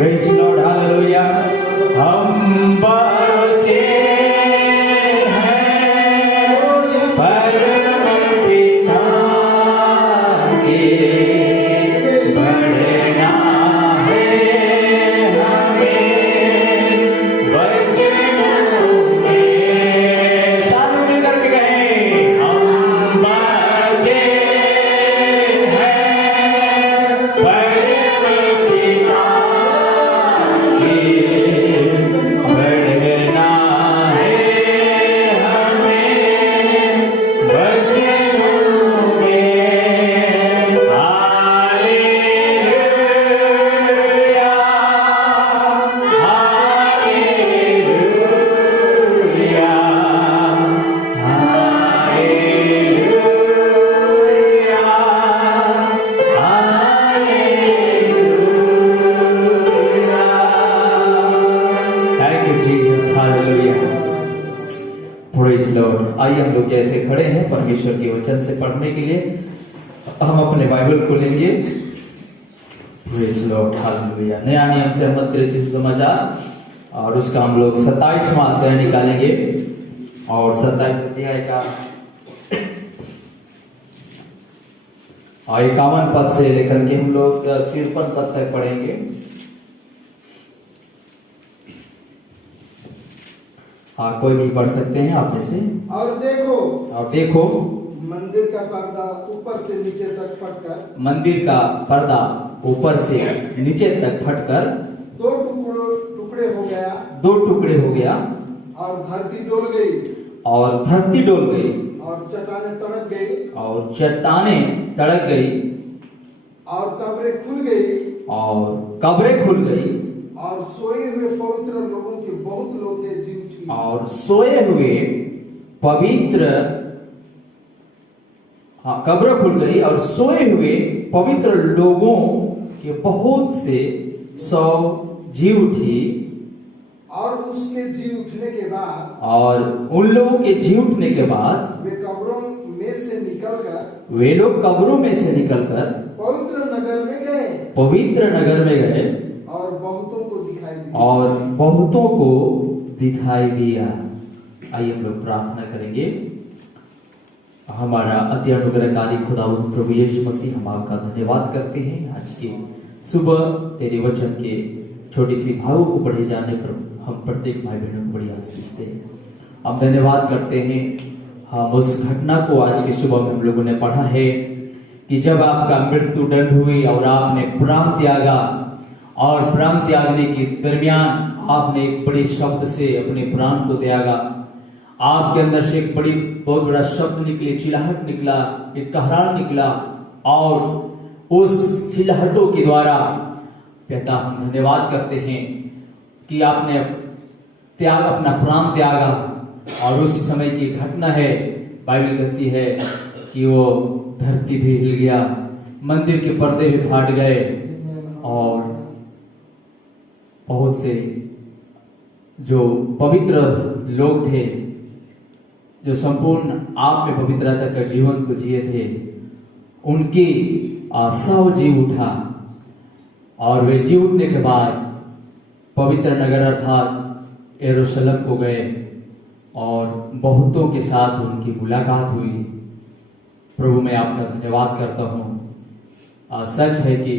Praise Lord, hallelujah. हम बचे हैं परम पिता के, बढ़ना है हमें वचनों में। सारे मिल करके कहें, हम बचे हैं परम पिता के, बढ़ना है हमें वचनों में। Hallelujah, hallelujah, hallelujah. Thank you Jesus, hallelujah. Praise Lord. आइए हम लोग जैसे खड़े हैं परमेश्वर के वचन से पढ़ने के लिए, हम अपने बाइबल खोलेंगे। Praise Lord, hallelujah. नया नियम से मत्ती सुसमाचार और उसका हम लोग 27वां अध्याय निकालेंगे और 27 अध्याय का 51 पद से लेकर के हम लोग 53 पद तक पढ़ेंगे। हाँ, कोई भी पढ़ सकते हैं आप में से। और देखो मंदिर का पर्दा ऊपर से नीचे तक फटकर, मंदिर का पर्दा ऊपर से नीचे तक फटकर दो टुकड़े हो गया, 2 टुकड़े हो गया और धरती डोल गई, और धरती डोल गई और चट्टानें तड़क गई, और चट्टानें तड़क गई, और कब्रें खुल गई, और कब्रें खुल गई, और सोए हुए पवित्र लोगों के बहुत लोग जी उठी। और सोए हुए पवित्र, हाँ, कब्र खुल गई और सोए हुए पवित्र लोगों के बहुत से सौ जी उठी। और उसके जी उठने के बाद, और उन लोगों के जी उठने के बाद वे कब्रों में से निकलकर, वे लोग कब्रों में से निकलकर पवित्र नगर में गए, पवित्र नगर में गए और बहुतों को दिखाई दिया। और बहुतों को दिखाई दिया। आइए हम लोग प्रार्थना करेंगे। हमारा अति अनुग्रहकारी खुदावंद प्रभु यीशु मसीह, हम आपका धन्यवाद करते हैं आज के सुबह तेरे वचन के छोटी सी भावों को पढ़े जाने पर हम प्रत्येक भाई बहनों को बड़ी आशीष दें। हम धन्यवाद करते हैं, हम उस घटना को आज की सुबह में हम लोगों ने पढ़ा है कि जब आपका मृत्यु दंड हुई और आपने प्राण त्यागा, और प्राण त्यागने के दरमियान आपने एक बड़े शब्द से अपने प्राण को त्यागा। आपके अंदर से एक बहुत बड़ा शब्द निकले, चिल्लाहट निकला, एक कहरान निकला, और उस चिल्लाहटों के द्वारा पिता हम धन्यवाद करते हैं कि आपने अपना प्राण त्यागा। और उस समय की घटना है, बाइबल कहती है कि वो धरती भी हिल गया, मंदिर के पर्दे भी फाट गए, और बहुत से जो पवित्र लोग थे, जो संपूर्ण आप में पवित्रता का जीवन को जिए थे, उनकी सौ जी उठा। और वे जी उठने के बाद पवित्र नगर अर्थात यरूशलेम को गए, और बहुतों के साथ उनकी मुलाकात हुई। प्रभु मैं आपका धन्यवाद करता हूँ। सच है कि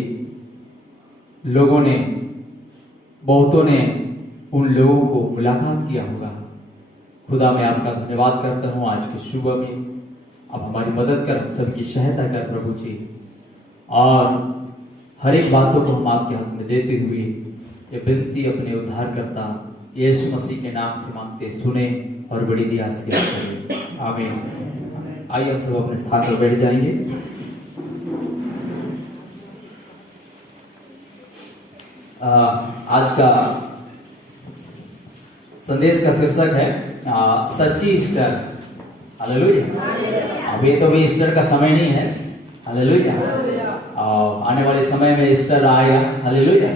बहुतों ने उन लोगों को मुलाकात किया होगा। खुदा मैं आपका धन्यवाद करता हूँ आज की सुबह में। अब हमारी मदद कर, सबकी सहायता कर प्रभु जी, और हर एक बातों को हम आपके हाथ में देते हुए ये विनती अपने उद्धारकर्ता यीशु मसीह के नाम से मांगते, सुने और बड़ी दया से करें, आमीन। आइए हम सब अपने स्थान पर बैठ जाएंगे। आज का संदेश का शीर्षक है सच्ची ईस्टर। हालेलुया। अब ये तो भी ईस्टर का समय नहीं है। हालेलुया। आने वाले समय में ईस्टर आएगा। हालेलुया।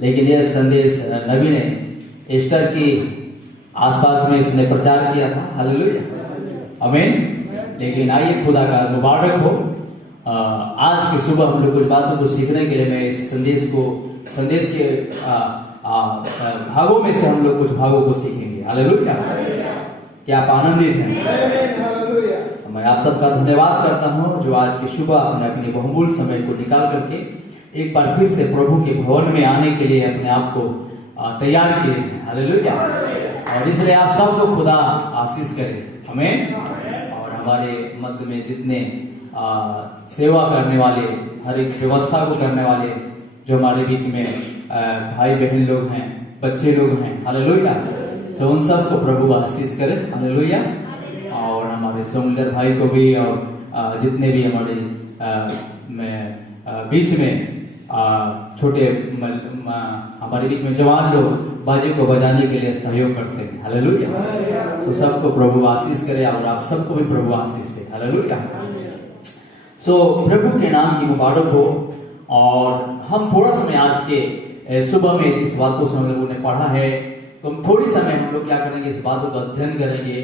लेकिन यह संदेश नबी ने ईस्टर की आसपास में इसने प्रचार किया था। हालेलुया। आमीन। लेकिन आइए खुदा का मुबारक हो। आज की सुबह हम लोग कुछ बातों को सीखने के लिए मैं इस संदेश को संदेश के भागों में से हम लोग कुछ भागों को सीखेंगे। हालेलुया। क्या आप आनंदित हैं? मैं आप सबका धन्यवाद करता हूं जो आज की सुबह अपने अपने बहुमूल्य समय को निकाल करके एक बार फिर से प्रभु के भवन में आने के लिए अपने आप को तैयार किए। हालेलुया। और इसलिए आप सबको खुदा आशीष करे। हमें और हमारे मध्य में जितने सेवा करने वाले, हर एक व्यवस्था को करने वाले जो हमारे बीच में भाई बहन लोग हैं, बच्चे लोग हैं, हालेलुया, सो उन सबको प्रभु आशीष करे। हालेलुया। और हमारे सोमलर भाई को भी और जितने भी हमारे बीच में छोटे हमारे बीच में जवान लोग बाजे को बजाने के लिए सहयोग करते हैं। हालेलुया। सो सबको प्रभु आशीष करे और आप सबको भी प्रभु आशीष दे। हालेलुया। सो प्रभु के नाम की मुबारक हो। और हम थोड़ा समय आज के सुबह में जिस बात को हम लोगों ने पढ़ा है, तो हम थोड़ी समय हम लोग क्या करेंगे, इस बातों का अध्ययन करेंगे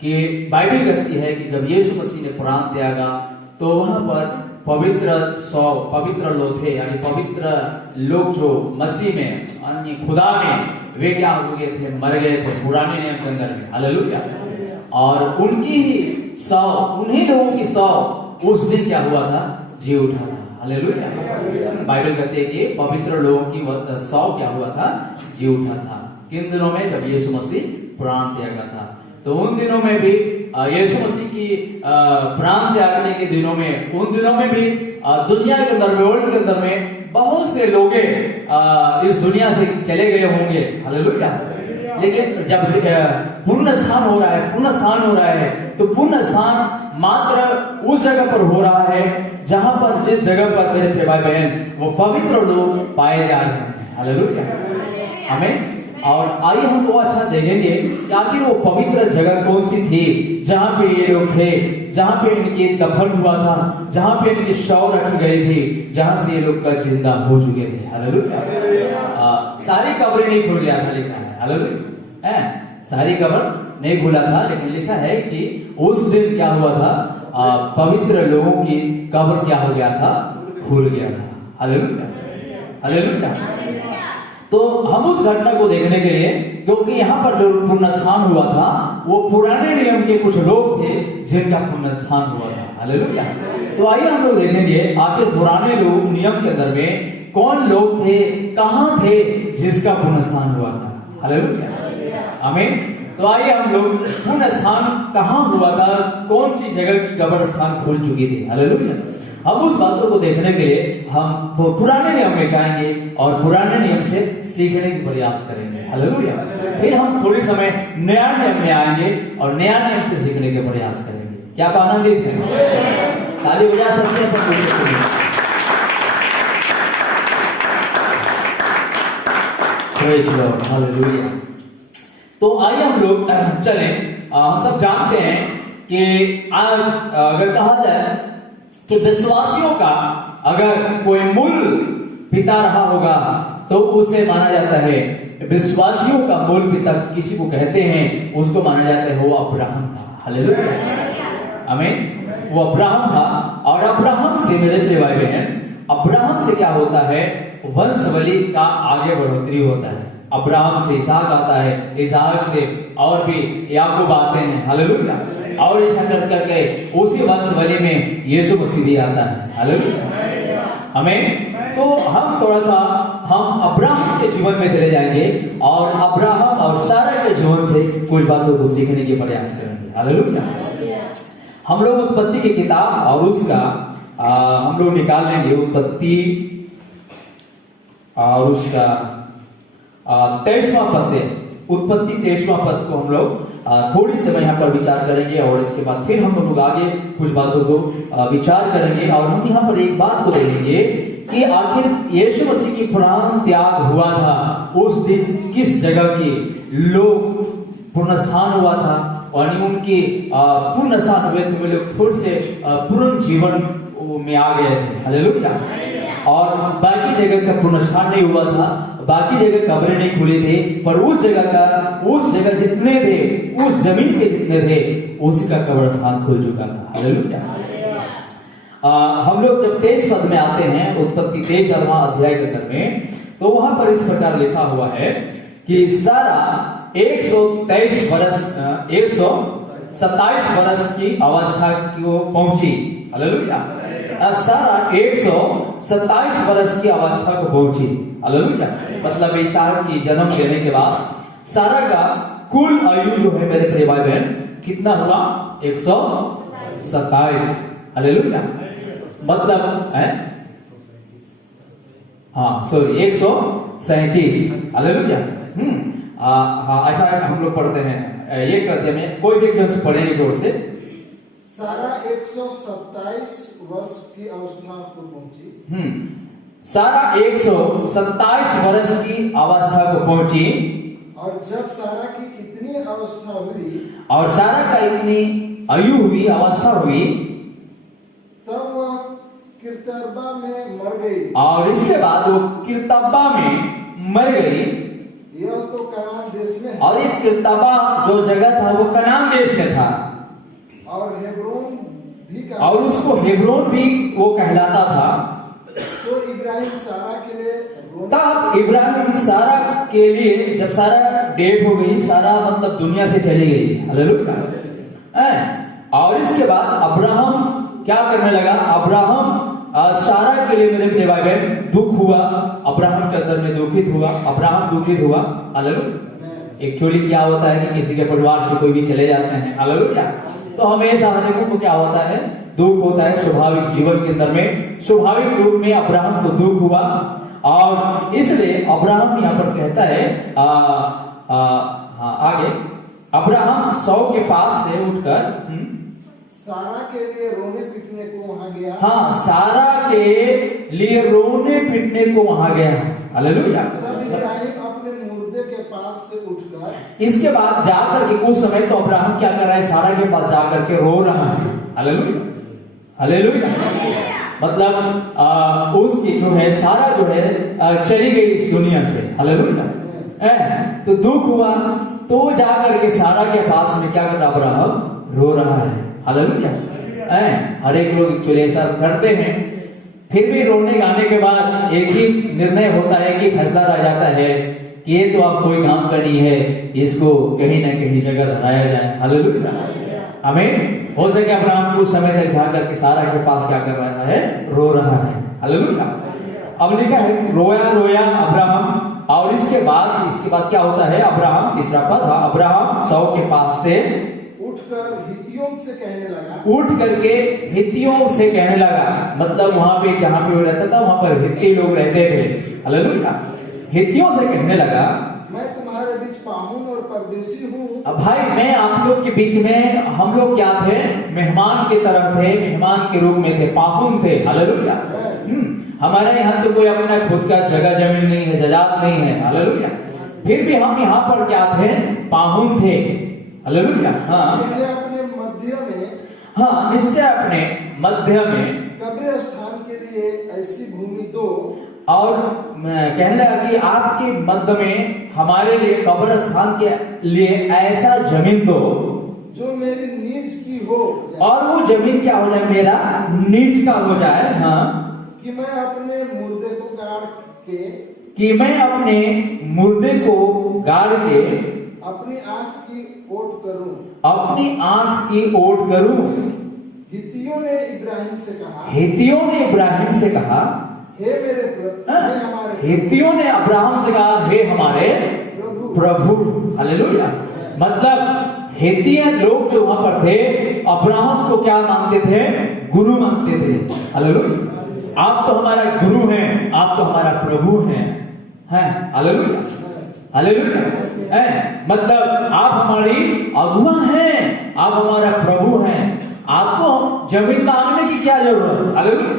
कि बाइबल कहती है कि जब यीशु मसीह ने प्राण त्यागा तो वहां पर पवित्र लोग थे, यानी पवित्र लोग जो मसीह में यानी खुदा में, वे क्या हो गए थे, मर गए थे पुराने नियम के अंदर में। हालेलुया। और उनकी ही उन्हीं लोगों की उस दिन क्या हुआ था, जी उठा था। हालेलुया। बाइबल कहती है कि पवित्र लोगों की क्या हुआ था, जी उठा था। किन दिनों में? जब यीशु मसीह प्राण त्यागा था। तो उन दिनों में भी यीशु मसीह की प्राण त्यागने के दिनों में, उन दिनों में भी दुनिया के अंदर में, वर्ल्ड के अंदर में बहुत से लोग इस दुनिया से चले गए होंगे। हालेलुया। लेकिन जब पुण्य स्थान हो रहा है तो पुण्य स्थान मात्र उस जगह पर हो रहा है जहां पर, जिस जगह पर मेरे प्रिय भाई बहन वो पवित्र लोग पाए जा रहे हैं। हालेलुया। हमें और आइए हम वो अच्छा देखेंगे कि आखिर वो पवित्र जगह कौन सी थी जहां पे ये लोग थे, जहां पे इनके दफन हुआ था, जहां पे इनकी शव रखी गई थी, जहां से ये लोग का जिंदा हो चुके थे। हालेलुया। सारी कब्रें नहीं खुल गया था, लिखा है। हालेलुया। सारी कब्र नहीं खुला था, लेकिन लिखा है कि उस दिन क्या हुआ था, पवित्र लोगों की कब्र क्या हो गया था, खुल गया था। हालेलुया। हालेलुया। तो हम उस घटना को देखने के लिए, क्योंकि यहाँ पर जो पुनरुत्थान हुआ था वो पुराने नियम के कुछ लोग थे जिनका पुनरुत्थान हुआ था। हालेलुया। तो आइए हम लोग देखेंगे आखिर पुराने लोग नियम के अंदर में कौन लोग थे, कहां थे जिसका पुनरुत्थान हुआ था। हालेलुया। आमीन। तो आइए हम लोग पुनरुत्थान कहां हुआ था, कौन सी जगह की कब्र स्थान खुल चुकी थी। हालेलुया। अब उस बातों को देखने के लिए हम पुराने नियम में जाएंगे और पुराने नियम से सीखने की प्रयास करेंगे। हालेलुया। फिर हम थोड़ी समय नया नियम में आएंगे और नया नियम से सीखने के प्रयास करेंगे। क्या आप आनंदित हैं? ताली बजा सकते हैं? Praise Lord. हालेलुया। तो आइए हम लोग चलें। हम सब जानते हैं कि आज अगर कहा जाए कि विश्वासियों का अगर कोई मूल पिता रहा होगा तो उसे माना जाता है, विश्वासियों का मूल पिता किसी को कहते हैं, उसको माना जाता है वो अब्राहम था। हालेलुया। आमीन। वो अब्राहम था। और अब्राहम से मेरे प्रिय भाई बहन, अब्राहम से क्या होता है, वंशवली का आगे बढ़ोतरी होता है। अब्राहम से इसहाक आता है, इसहाक से और भी याकूब आते हैं। हालेलुया। और ऐसा कर करके उसी वंशवली में यीशु मसीह भी आता है। हालेलुया। हमें तो हम थोड़ा सा हम अब्राहम के जीवन में चले जाएंगे और अब्राहम और सारा के जीवन से कुछ बातों को सीखने के प्रयास करेंगे। हालेलुया। हम लोग उत्पत्ति की किताब और उसका हम लोग निकाल लेंगे उत्पत्ति और उसका 23वां पद, उत्पत्ति 23वां पद को हम लोग थोड़ी समय यहाँ पर विचार करेंगे और इसके बाद फिर हम लोग आगे कुछ बातों को विचार करेंगे। और हम यहाँ पर एक बात को देखेंगे कि आखिर यीशु मसीह की प्राण त्याग हुआ था उस दिन किस जगह के लोग पुनरुत्थान हुआ था, और उनकी पुनरुत्थान हुए तो वे लोग फिर से पूर्ण जीवन में आ गए थे। हालेलुया। और बाकी जगह का पुनरुत्थान नहीं हुआ था, बाकी जगह कब्रें नहीं खुली थे, पर उस जगह जितने थे, उस जमीन के जितने थे, उसी का कब्रिस्तान खुल चुका था। हालेलुया। हम लोग जब 23 पद में आते हैं, उत्पत्ति 23वां अध्याय के अंदर में, तो वहां पर इस प्रकार लिखा हुआ है कि सारा 127 वर्ष की अवस्था को पहुंची। हालेलुया। सारा 127 वर्ष की अवस्था को पहुंची। हालेलुया। मतलब इसहाक की जन्म लेने के बाद सारा का कुल आयु जो है मेरे प्रिय भाई बहन कितना हुआ? 127। हालेलुया। मतलब है हाँ सॉरी 137। हालेलुया। हाँ अच्छा हम लोग पढ़ते हैं, ये करते हैं, कोई भी एकदम से पढ़ेंगे जोर से। सारा 127 वर्ष की अवस्था को पहुंची। सारा 127 वर्ष की अवस्था को पहुंची। और जब सारा की इतनी अवस्था हुई, और सारा का इतनी आयु हुई, अवस्था हुई, तब वह किरतबा में मर गई। और इसके बाद वो किरतबा में मर गई। यह तो कनान देश में है। और ये किरतबा जो जगह था वो कनान देश में था। और हेब्रोन भी और उसको हेब्रोन भी वो कहलाता था। तो इब्राहिम सारा के लिए तब इब्राहिम सारा के लिए, जब सारा डेड हो गई, सारा मतलब दुनिया से चली गई। हालेलुया। और इसके बाद अब्राहम क्या करने लगा? अब्राहम सारा के लिए मेरे प्रिय भाई बहन दुख हुआ, अब्राहम के अंदर में दुखित हुआ, अब्राहम दुखित हुआ। हालेलुया। एक्चुअली क्या होता है कि किसी के परिवार से कोई भी चले जाते हैं, हालेलुया, तो हमेशा हरेक को क्या होता है? दुख होता है। स्वाभाविक जीवन के अंदर में स्वाभाविक रूप में अब्राहम को दुख हुआ। और इसलिए अब्राहम यहाँ पर कहता है आगे, अब्राहम 100 के पास से उठकर सारा के लिए रोने पीटने को वहां गया। हाँ, सारा के लिए रोने पीटने को वहां गया। हालेलुया। तब इब्राहिम अपने मुर्दे के पास से उठकर, इसके बाद जाकर के कुछ समय तो अब्राहम क्या कर रहा है? सारा के पास जाकर के रो रहा है। हालेलुया। हालेलुया। मतलब उसकी जो है सारा जो है चली गई इस दुनिया से। हालेलुया। तो दुख हुआ, तो जाकर के सारा के पास में क्या कर रहा? अब्राहम रो रहा है। हालेलुया। हर एक लोग एक्चुअली ऐसा करते हैं। फिर भी रोने गाने के बाद एक ही निर्णय होता है कि फैसला रह जाता है कि ये तो अब कोई काम का नहीं है, इसको कहीं ना कहीं जगह धराया जाए। हालेलुया। आमीन। हो सके अब्राहम कुछ समय तक जाकर के सारा के पास क्या कर रहा है? रो रहा है। हालेलुया। अब लिखा है रोया रोया अब्राहम। और इसके बाद क्या होता है? अब्राहम, तीसरा पद, अब्राहम 100 के पास से उठकर हित्तियों से कहने लगा। उठ करके हित्तियों से कहने लगा। मतलब वहां पे जहां पे वो रहता था वहां पर हित्ती लोग रहते थे। हालेलुया। हित्तियों से कहने लगा, मैं तुम्हारे बीच पाहुन और परदेसी हूँ। अब भाई मैं आप लोग के बीच में, हम लोग क्या थे? मेहमान की तरह थे, मेहमान के रूप में थे, पाहुन थे। हालेलुया। हमारे यहाँ तो कोई अपना खुद का जगह जमीन नहीं है, जायदाद नहीं है। हालेलुया। फिर भी हम यहाँ पर क्या थे? पाहुन थे। हालेलुया। मुझे अपने मध्य में, हाँ निश्चय अपने मध्य में कब्र स्थान के लिए ऐसी भूमि दो। और कहने लगा कि आपके मध्य में हमारे लिए कब्र स्थान के लिए ऐसा जमीन दो जो मेरी नीच की हो, और वो जमीन क्या हो जाए? मेरा नीच का हो जाए। हाँ, कि मैं अपने मुर्दे को गाड़ के, कि मैं अपने मुर्दे को गाड़ के अपनी आंख की ओट करूं। अपनी आंख की ओट करूं। हित्तियों ने इब्राहिम से कहा, हित्तियों ने इब्राहिम से कहा, हे मेरे प्रभु, हे हमारे हित्तियों ने अब्राहम से कहा, हे हमारे प्रभु। हालेलुया। मतलब हित्तियां लोग जो वहां पर थे अब्राहम को क्या मानते थे? गुरु मानते थे। हालेलुया। आप तो हमारा गुरु हैं, आप तो हमारा प्रभु हैं। हालेलुया। हालेलुया। मतलब आप हमारी अगुआ हैं, आप हमारा प्रभु हैं, आपको जमीन मांगने की क्या जरूरत? हालेलुया।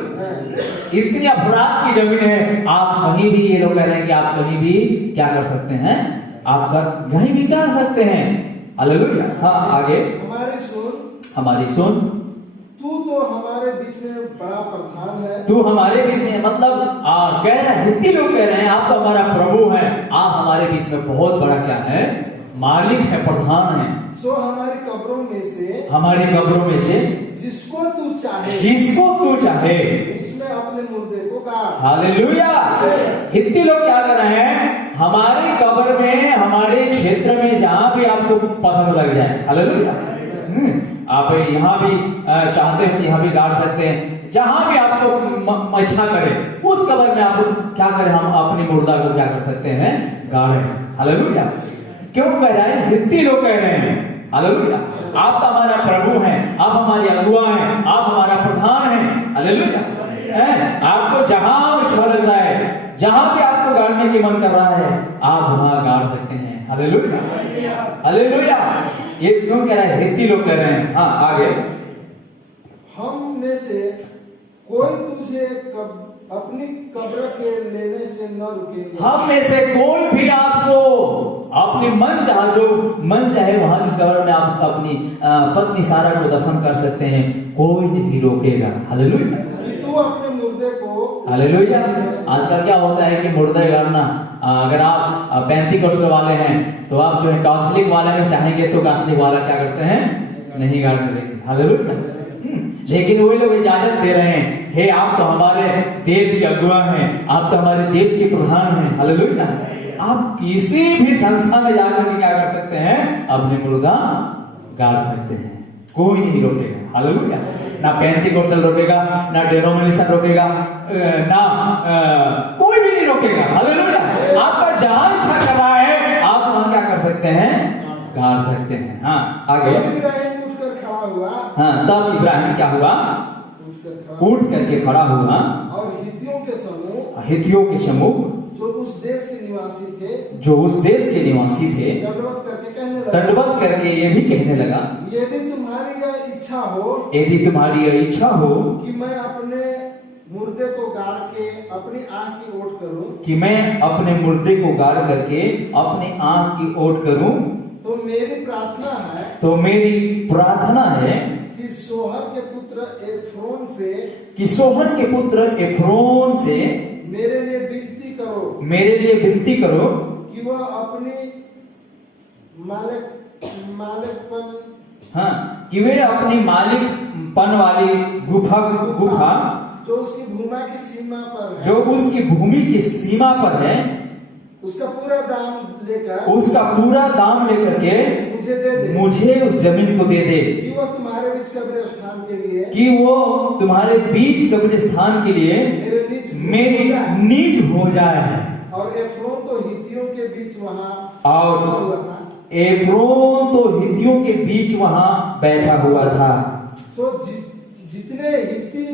इतनी अपराध की जमीन है, आप कहीं भी, ये लोग कह रहे हैं कि आप कहीं भी क्या कर सकते हैं? आप कहीं भी कर सकते हैं। हालेलुया। हाँ आगे, हमारी सुन, तू तो हमारे बीच में बड़ा प्रधान है। तू हमारे बीच में, मतलब कह रहे हैं, हित्ती लोग कह रहे हैं आप तो हमारा प्रभु हैं, आप हमारे बीच में बहुत बड़ा क्या है? मालिक है, प्रधान है। सो हमारी कब्रों में से, हमारी कब्रों में से जिसको तू चाहे जिसको तू चाहे उसमें अपने मुर्दे को गाड़। हालेलुया। हित्ती लोग क्या कर रहे हैं, हमारी कब्र में, हमारे क्षेत्र में जहां भी आपको पसंद लग जाए, हालेलुया, आप यहाँ भी चाहते हैं कि यहाँ भी गाड़ सकते हैं, जहां भी आपको इच्छा करे उस कब्र में आप क्या करें, हम अपनी मुर्दा को क्या कर सकते हैं, गाड़े। हालेलुया। क्यों कह रहा है, हित्ती लोग कह रहे हैं, हालेलुया, आप तो हमारा प्रभु हैं, आप हमारे अगुआ हैं, आप हमारा प्रधान हैं, हालेलुया, आपको जहां अच्छा लग रहा है, जहां भी आपको गाड़ने की मन कर रहा है, आप वहां गाड़ सकते हैं। Hallelujah, hallelujah. ये क्यों कह रहा है, हित्ती लोग कह रहे हैं। हाँ, आगे, हम में से कोई तुझे अपनी कब्र के लेने से न रुकेगा। हम में से कोई भी आपको अपनी मन चाहे वहां की कब्र में आप अपनी पत्नी सारा को दफन कर सकते हैं, कोई नहीं रोकेगा। हालेलुया। कि तू अपने मुर्दे को, हालेलुया। आजकल क्या होता है कि मुर्दे गाड़ना, अगर आप पेंतीकोस्टल वाले हैं तो आप जो है कैथोलिक वाले में चाहेंगे तो कैथोलिक वाला क्या करते हैं, नहीं गाड़ने देंगे। हालेलुया। लेकिन वे लोग इजाजत दे रहे हैं, हे आप तो हमारे देश के अगुआ हैं, आप तो हमारे देश के प्रधान हैं। हालेलुया। आप किसी भी संस्था में जाकर के क्या कर सकते हैं, अपने मुर्दा गाड़ सकते हैं, कोई नहीं रोकेगा। हालेलुया। ना पेंतीकोस्टल रोकेगा, ना डिनोमिनेशन रोकेगा, ना कोई भी नहीं रोकेगा। हालेलुया। आपका जहां इच्छा कर रहा है आप वहां क्या कर सकते हैं, गाड़ सकते हैं। हाँ, आगे। इब्राहिम उठकर खड़ा हुआ। हाँ, तब इब्राहिम क्या हुआ, उठ करके खड़ा हुआ, और हित्तियों के समूह जो उस देश के निवासी थे दंडवत करके ये भी कहने लगा, यदि तुम्हारी यह इच्छा हो कि मैं अपने मुर्दे को गाड़ के अपनी आंख की ओट करूं, कि मैं अपने मुर्दे को गाड़ करके अपनी आंख की ओट करूं, तो मेरी प्रार्थना है कि सोहर के पुत्र एफ्रोन से मेरे लिए विनती करो कि वह अपनी मालिकपन, हाँ, कि वे अपनी मालिकपन वाली गुफा जो उसकी भूमि की सीमा पर है, जो उसकी भूमि की सीमा पर है, उसका पूरा दाम लेकर के मुझे उस जमीन को दे दे, कि वो तुम्हारे बीच कब्रिस्तान के लिए मेरी नीज हो जाए। और एफ्रोन तो हित्तियों के बीच वहां बैठा हुआ था। सो जितने हित्ती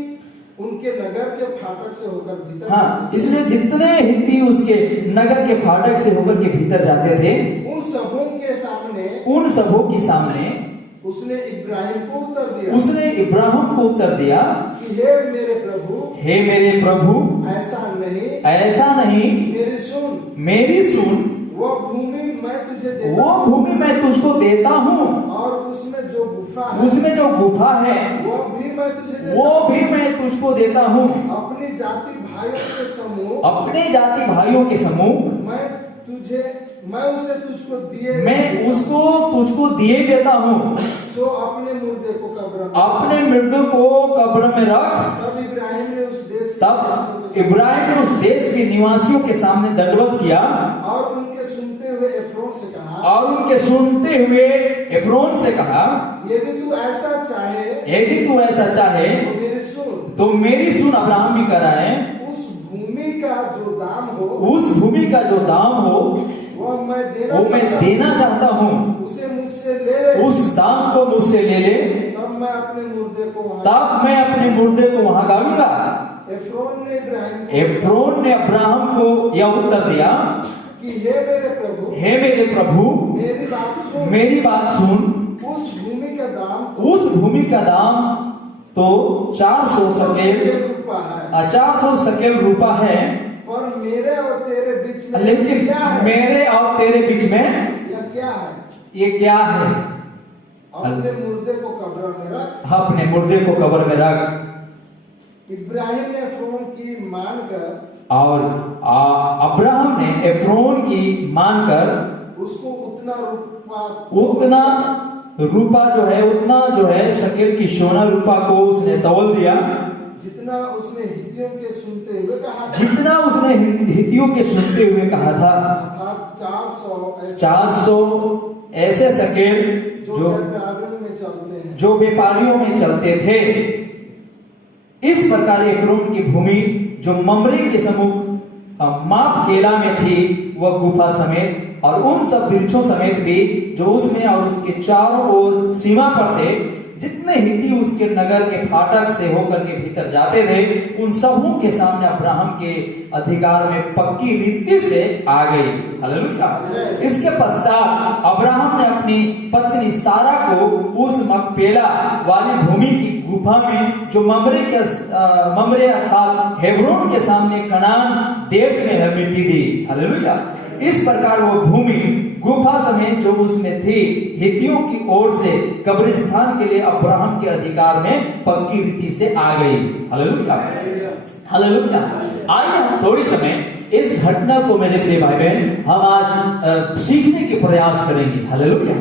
उनके नगर के फाटक से होकर भीतर, हाँ, इसलिए जितने हित्ती उसके नगर के फाटक से होकर के भीतर जाते थे, उन सबों के सामने उसने इब्राहिम को उत्तर दिया कि हे मेरे प्रभु, ऐसा नहीं, मेरी सुन, वो भूमि मैं तुझको देता हूँ, और उसमें जो गुफा है वो भी मैं तुझको देता हूँ, अपने जाति भाइयों के समूह मैं उसे तुझको दिए देता हूँ। सो अपने मुर्दे को कब्र में रख। तब इब्राहिम ने उस देश के निवासियों के सामने दंडवत किया, और उनके सुनते हुए एफ्रोन से कहा, यदि तू ऐसा चाहे तो मेरी सुन। अब्राहम भी कर रहा है, उस भूमि का जो दाम हो वो मैं देना चाहता हूँ, उसे मुझसे ले ले, उस दाम को मुझसे ले ले, तब मैं अपने मुर्दे को वहां गाड़ूंगा। एफ्रोन ने अब्राहम को यह उत्तर दिया कि हे मेरे प्रभु, मेरी बात सुन, उस भूमि का दाम तो 400 शकेल रूपा है, और मेरे और तेरे बीच में, लेकिन मेरे और तेरे बीच में ये क्या है? अपने मुर्दे को कब्र में रख। इब्राहिम ने एफ्रोन की मानकर, और अब्राहम ने एफ्रोन की मानकर उसको उतना रूपा जो है उतना जो है शकेल की सोना रूपा को उसने तौल दिया, जितना उसने हित्तियों के सुनते हुए कहा था, जितना उसने हित्तियों के सुनते हुए कहा था, अर्थात 400 ऐसे शकेल जो व्यापारियों में चलते थे। इस प्रकार एक्रोन की भूमि जो ममरे के सम्मुख माप केला में थी, वह गुफा समेत और उन सब वृक्षों समेत भी जो उसमें और उसके चारों ओर सीमा पर थे, जितने हित्ती उसके नगर के फाटक से होकर के भीतर जाते थे, उन सबों के सामने अब्राहम के अधिकार में पक्की रीति से आ गई। हालेलुया। इसके पश्चात अब्राहम ने अपनी पत्नी सारा को उस मकपेला वाली भूमि की गुफा में जो ममरे अर्थात हेब्रोन के सामने कनान देश में मिट्टी दी। हालेलुया। इस प्रकार वो भूमि गुफा समेत जो उसमें थी हित्तियों की ओर से कब्रिस्तान के लिए अब्राहम के अधिकार में पक्की रीति से आ गई। हालेलुया। हालेलुया। आइए हम थोड़ी समय इस घटना को मेरे प्रिय भाई बहन हम आज सीखने के प्रयास करेंगे। हालेलुया।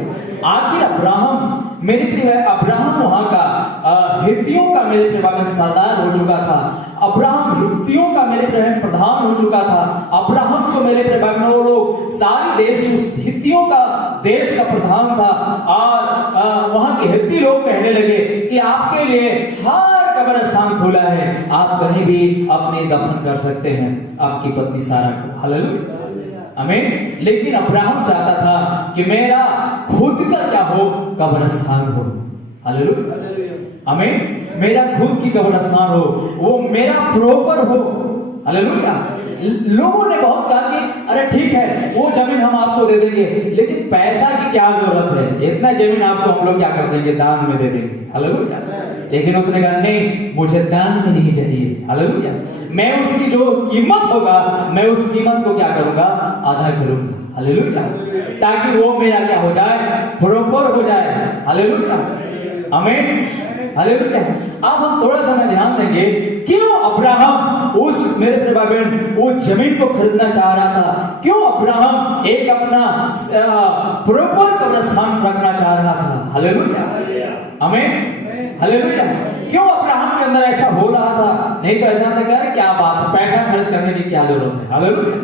आखिर अब्राहम, मेरे प्रिय अब्राहम वहां का हित्तियों का मेरे प्रिय भाई सरदार हो चुका था। अब्राहम हित्तियों का मेरे प्रिय प्रधान हो चुका था। अब्राहम को मेरे प्रिय भाई वो लोग सारे देश उस हित्तियों का देश का प्रधान था। और वहां के हित्ती लोग कहने लगे कि आपके लिए हर कब्रिस्तान खुला है, आप कहीं भी अपने दफन कर सकते हैं आपकी पत्नी सारा को। हालेलुया। आमीन। लेकिन अब्राहम चाहता था कि मेरा खुद का क्या हो, कब्रिस्तान हो। हालेलुया। आमीन। मेरा खुद की कब्रिस्तान हो, वो मेरा प्रॉपर हो। हालेलुया। लोगों ने बहुत कहा कि अरे ठीक है वो जमीन हम आपको दे देंगे, लेकिन पैसा की क्या जरूरत है, इतना जमीन आपको हम लोग क्या कर देंगे, दान में दे देंगे। हालेलुया। लेकिन उसने कहा नहीं, मुझे दान में नहीं चाहिए। हालेलुया। मैं उसकी जो कीमत होगा मैं उस कीमत को क्या करूंगा, आधा करूंगा। हालेलुया। ताकि वो मेरा क्या हो जाए, प्रॉपर हो जाए। हालेलुया। आमीन। हालेलुया। अब हम थोड़ा सा ध्यान देंगे क्यों अब्राहम उस मेरे प्रिय बहन वो जमीन को खरीदना चाह रहा था, क्यों अब्राहम एक अपना प्रॉपर कब्रिस्तान रखना चाह रहा था। हालेलुया। आमीन। हालेलुया। क्यों अब्राहम के अंदर ऐसा हो रहा था, नहीं तो ऐसा था क्या, क्या बात है, पैसा खर्च करने की क्या जरूरत है। हालेलुया।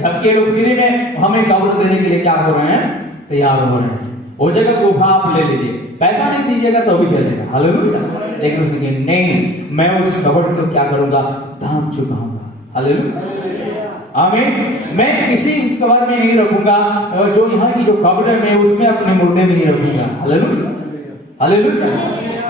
जबकि लोग फ्री में हमें कब्र देने के लिए क्या हो रहे हैं, तैयार हो रहे हैं। वो जगह गुफा आप ले लीजिए, पैसा नहीं दीजिएगा तो भी चलेगा। हालेलुया। लेकिन उसने कहा नहीं, मैं उस कब्र को क्या करूंगा, दाम चुकाऊंगा। हालेलुया। आमीन। मैं किसी कब्र में नहीं रखूंगा, जो यहाँ की जो कब्र है मैं उसमें अपने मुर्दे में नहीं रखूंगा। हालेलुया। हालेलुया।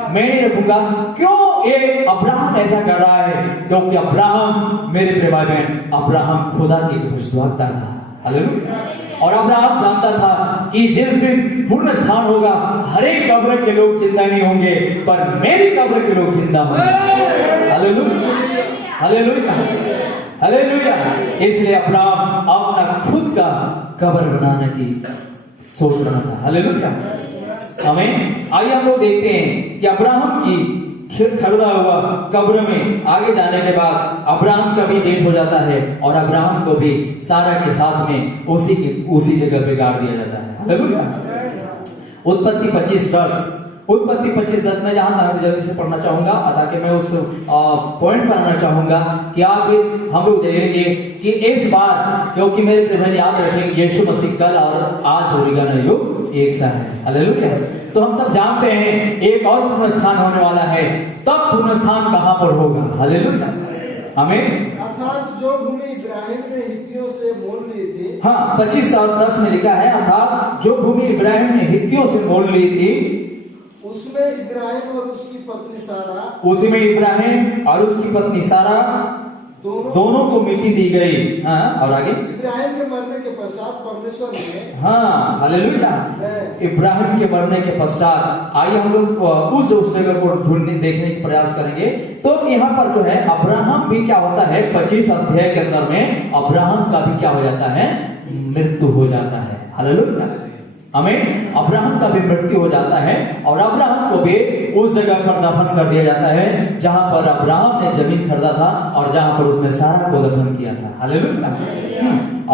मैं नहीं रखूंगा। क्यों ये अब्राहम ऐसा कर रहा है, क्योंकि अब्राहम मेरे प्रिय भाई बहन, अब्राहम खुदा की भविष्यद्वक्ता था। हालेलुया। और अब्राहम जानता था कि जिस दिन पूर्ण स्थान होगा हर एक कब्र के लोग जिंदा नहीं होंगे, पर मेरी कब्र के लोग जिंदा होंगे। हालेलुया। हालेलुया। हालेलुया। इसलिए अब्राहम अपना खुद का कब्र बनाने की सोच रहा था। हालेलुया। हमें आइए हम लोग देखते हैं कि अब्राहम की खरीदा हुआ कब्र में आगे जाने के बाद अब्राहम का भी डेथ हो जाता है और अब्राहम को भी सारा के साथ में उसी जगह पे गाड़ दिया जाता है। हालेलुया। उत्पत्ति 25:10 उत्पत्ति 25:10 में जहां से जल्दी से पढ़ना चाहूंगा, ताकि मैं उस पॉइंट पर आना चाहूंगा कि आगे हम लोग देखेंगे कि इस बार, क्योंकि मेरे प्रिय याद रखेंगे यीशु मसीह कल और आज होगा ना युग एक सा है। हालेलुया। तो हम सब जानते हैं एक और पुण्य स्थान होने वाला है, तब पुण्य स्थान कहां पर होगा। हालेलुया। आमीन। अर्थात जो भूमि इब्राहिम ने हित्तियों से मोल ली थी, हाँ 25:10 में लिखा है, अर्थात जो भूमि इब्राहिम ने हित्तियों से मोल ली थी, उसमें इब्राहिम और उसकी पत्नी सारा, उसी में इब्राहिम और उसकी पत्नी सारा दोनों को मिट्टी दी गई। हाँ, और आगे इब्राहिम के मरने के पश्चात परमेश्वर ने, हाँ हालेलुया, इब्राहिम के मरने के पश्चात आइए हम लोग उस जगह को ढूंढने देखने का प्रयास करेंगे। तो यहाँ पर जो है अब्राहम भी क्या होता है, 25 अध्याय के अंदर में अब्राहम का भी क्या हो जाता है, मृत्यु हो जाता है। हालेलुया। आमीन। अब्राहम का भी मृत्यु हो जाता है और अब्राहम को भी उस जगह पर दफन कर दिया जाता है जहां पर अब्राहम ने जमीन खरीदा था और जहां पर उसने सारा को दफन किया था। हालेलुया।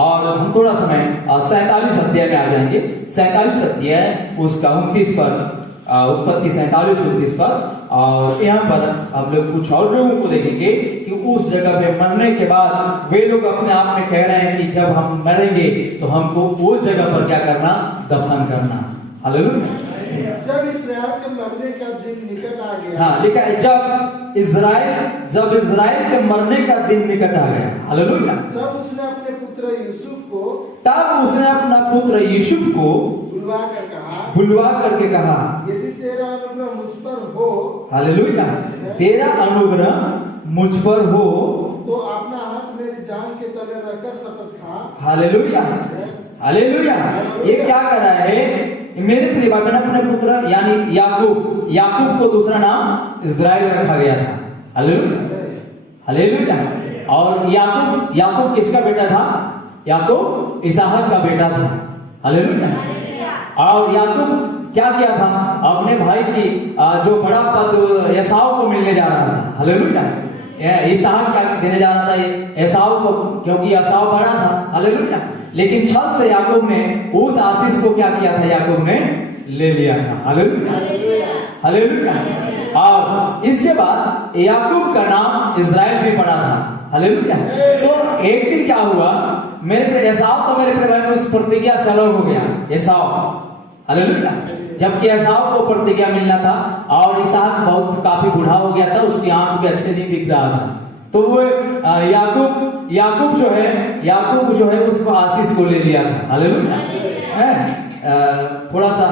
और हम थोड़ा समय 47 अध्याय में आ जाएंगे। 47 अध्याय उसका 29 पर, उत्पत्ति 47-29 पर। और यहाँ पर हम लोग कुछ और लोगों को देखेंगे कि उस जगह पे मरने के बाद वे लोग अपने आप में कह रहे हैं कि जब हम मरेंगे तो हमको उस जगह पर क्या करना, दफन करना। हालेलुया। जब इस्राएल के मरने का दिन निकट आ गया, हाँ लिखा है जब इजराइल के मरने का दिन निकट आ गया। हालेलुया। तब उसने अपने पुत्र यूसुफ को बुलवा करके कहा, यदि तेरा अनुग्रह मुझ पर हो, हालेलुया, तेरा अनुग्रह मुझ पर हो तो अपना हाथ मेरी जान के तले रखकर शपथ खा। हालेलुया। हालेलुया। ये क्या कर रहा है मेरे प्रिय भाई बहन, अपने पुत्र यानी याकूब को दूसरा नाम इजराइल रखा गया था। हालेलुया। हालेलुया। और याकूब किसका बेटा था? याकूब इसहाक का बेटा था। हालेलुया। और याकूब क्या किया था? अपने भाई की जो बड़ा पद एसाव को मिलने जा रहा था। हालेलुया। इसहाक क्या देने जा रहा था एसाव को, क्योंकि एसाव बड़ा था। हालेलुया। लेकिन छल से याकूब ने उस आशीष को क्या किया था? याकूब ने ले लिया था। हालेलुया। हालेलुया। और इसके बाद याकूब का नाम इजराइल भी पड़ा था। हालेलुया। तो एक दिन क्या हुआ, एसाव तो मेरे भाई में उस प्रतिज्ञा से अलग हो गया। एसाव, हालेलुया, जबकि एसाव को प्रतिज्ञा मिलना था और इसहाक बहुत काफी बूढ़ा हो गया था, उसकी आंख भी अच्छे नहीं दिख रहा था। तो वो याकूब जो है उस आशीष को ले लिया था। हालेलुया। थोड़ा सा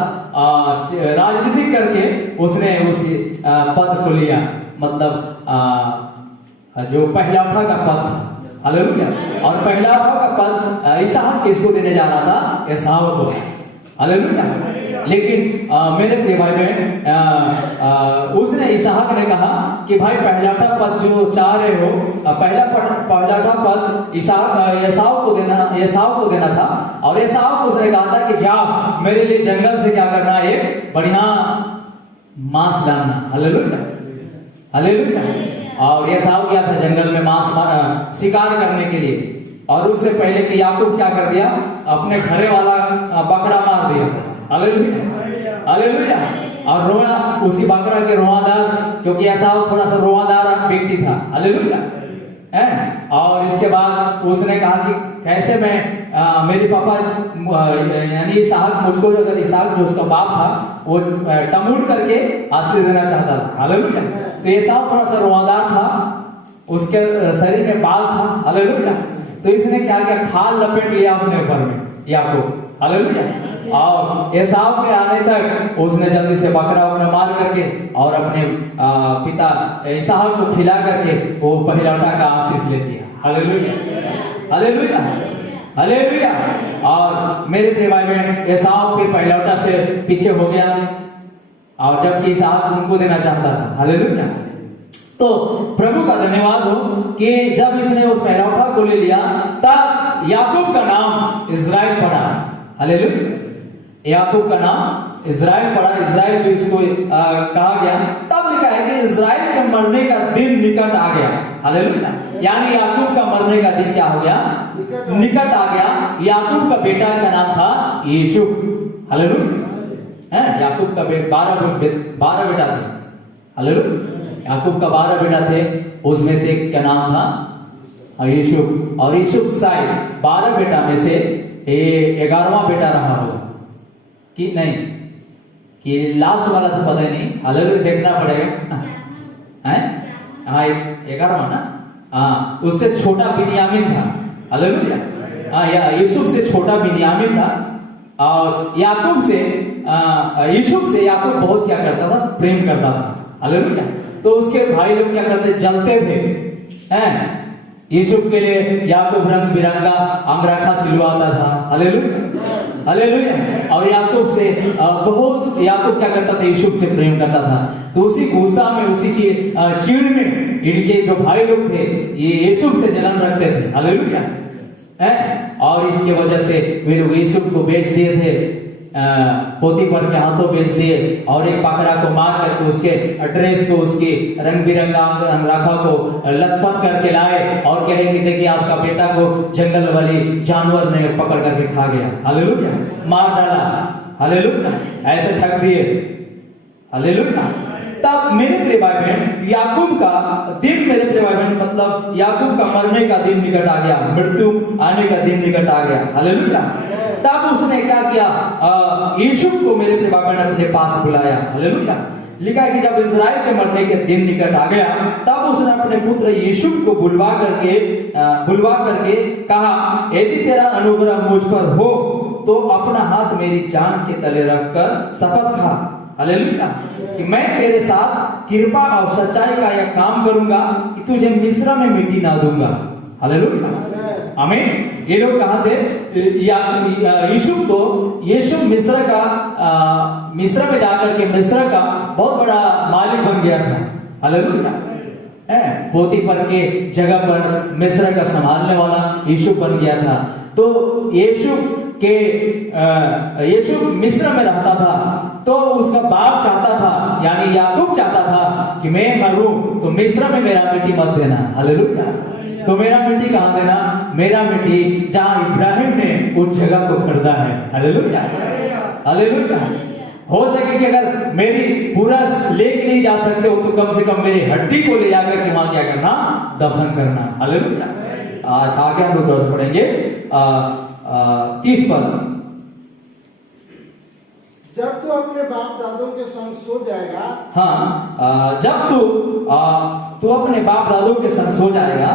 राजनीति करके उसने उस पद को लिया, मतलब जो पहलौठा का पद था। हालेलुया। और पहलौठा का पद इसहाक किसको देने जा रहा था? एसाव को। हालेलुया। लेकिन मेरे प्रिय भाई बहन, उसने इसहाक ने कहा कि भाई पहलौठा पद जो चाह रहे हो, पहलौठा पद एसाव को देना था। और एसाव को उसने कहा था कि जाओ मेरे लिए जंगल से क्या करना है, एक बढ़िया मांस लाना। हालेलुया। हालेलुया। और एसाव गया था जंगल में मांस शिकार करने के लिए, और उससे पहले कि याकूब क्या कर दिया, अपने घरे वाला बकरा मार दिया। हालेलुया। हालेलुया। और रोना उसी बकरा के रोआदार, क्योंकि एसाव थोड़ा सा रोआदार व्यक्ति था। हालेलुया। और इसके बाद उसने कहा कि कैसे मैं मेरे पापा यानी इसहाक मुझको, अगर इसहाक जो उसका बाप था वो टमूड़ करके आशीष देना चाहता था। हालेलुया। तो एसाव थोड़ा सा रोआदार था, उसके शरीर में बाल था। हालेलुया। तो इसने क्या किया, खाल लपेट लिया अपने ऊपर में याकूब। हालेलुया। और एसाव के आने तक उसने जल्दी से बकरा मार करके और अपने पिता इसहाक को खिला करके वो पहलौठा का आशीष ले लिया। हालेलुया। हालेलुया। हालेलुया। और मेरे प्रिय भाई बहन, एसाव के पहलौठा से पीछे हो गया, और जबकि इसहाक उनको देना चाहता था। हालेलुया। तो प्रभु का धन्यवाद हो कि जब इसने उस पहलौठा को ले लिया तब याकूब का नाम इजराइल पड़ा। हालेलुया। याकूब का नाम इजराइल पड़ा, इजराइल भी इसको कहा गया। तब लिखा है कि इजराइल के मरने का दिन निकट आ गया। हालेलुया। यानी याकूब का मरने का दिन क्या हो गया, निकट आ गया। याकूब का बेटा का नाम था यूसुफ। हालेलुया। याकूब का 12 बेटा थे। हालेलुया। याकूब का 12 बेटा थे, उसमें से एक का नाम था यूसुफ। और यूसुफ शायद 12 बेटा में से 11वां बेटा रहा होगा कि नहीं, कि लास्ट वाला तो पता ही नहीं। हालेलुया। देखना पड़ेगा। हाँ 11वां ना। हाँ, उससे छोटा बिन्यामीन था। हालेलुया। यूसुफ से छोटा बिन्यामीन था। और याकूब से यूसुफ से याकूब बहुत क्या करता था, प्रेम करता था। हालेलुया। तो उसके भाई लोग क्या करते, जलते थे। यूसुफ के लिए याकूब रंग बिरंगा अंगरखा सिलवाता था। हालेलुया। हालेलुया। और याकूब क्या करता था, यूसुफ से प्रेम करता था। तो उसी गुस्सा में, उसी चिड़ में इनके जो भाई लोग थे ये यूसुफ से जलन रखते थे। हालेलुया। और इसकी वजह से वे लोग यूसुफ को बेच दिए थे पोतीफर के हाथों बेच दिए और एक बकरा को मार करके उसके ड्रेस को, उसकी रंग बिरंगा अंगराखा को लथपथ करके लाए और कहे कि देखिए आपका बेटा को जंगल वाली जानवर ने पकड़ करके खा गया, हालेलुया, मार डाला, हालेलुया, ऐसे ठग दिए, हालेलुया। तब मेरे प्रिय भाई बहन याकूब का दिन, मेरे प्रिय भाई बहन मतलब याकूब का मरने का दिन निकट आ गया, मृत्यु आने का दिन निकट आ गया, हालेलुया। तब उसने क्या किया, यूसुफ को मेरे प्रिय भाई बहन अपने पास बुलाया, हालेलुया। लिखा है कि जब इजराइल के मरने के दिन निकट आ गया तब उसने अपने पुत्र यूसुफ को बुलवा करके कहा, यदि तेरा अनुग्रह मुझ पर हो तो अपना हाथ मेरी जान के तले रखकर शपथ खा, हालेलुया, कि मैं तेरे साथ कृपा और सच्चाई का यह काम करूंगा कि तुझे मिस्र में मिट्टी ना दूंगा, हालेलुया, आमीन। ये लोग कहाँ थे, यूसुफ तो यूसुफ मिस्र में जाकर के मिस्र का बहुत बड़ा मालिक बन गया था, हालेलुया। पोतीफर के जगह पर मिस्र का संभालने वाला यूसुफ बन गया था। तो यूसुफ मिस्र में रहता था, तो उसका बाप चाहता था, यानी याकूब चाहता था कि मैं मरूं तो मिस्र में मेरा मिट्टी मत देना, हालेलुया। तो मेरा मिट्टी कहां देना, मेरा मिट्टी जहां इब्राहिम ने उस जगह को खरीदा है, हालेलुया, हालेलुया। हो सके कि अगर मेरी पूरा लेके नहीं जा सकते हो तो कम से कम मेरी हड्डी को ले जाकर के वहां क्या करना, दफन करना, हालेलुया। आज आगे हम लोग पढ़ेंगे 30 पद। जब तू अपने बाप दादों के संग सो जाएगा, हाँ, जब तू अपने बाप दादों के संग सो जाएगा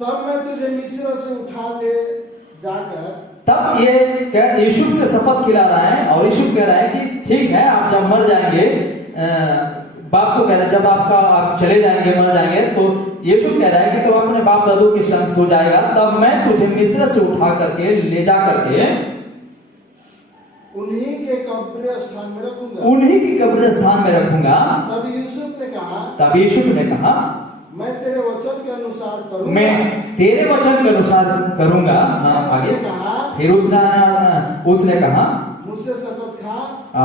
तब मैं तुझे मिस्र से उठा ले जाकर, तब ये यूसुफ से शपथ खिला रहा है और यूसुफ कह रहा है कि ठीक है, आप जब मर जाएंगे, बाप को कह रहा है जब आप चले जाएंगे, मर जाएंगे, तो यूसुफ कह रहा है कि तो अपने बाप दादों के संग सो जाएगा, तब मैं तुझे मिस्र से उठा करके ले जा करके उन्हीं के कब्रिस्तान में रखूंगा, उन्हीं की कब्रिस्तान में रखूंगा। तब यूसुफ ने कहा, मैं तेरे वचन के अनुसार करूंगा, मैं तेरे वचन के अनुसार करूंगा। आगे फिर उसने कहा मुझसे शपथ खा,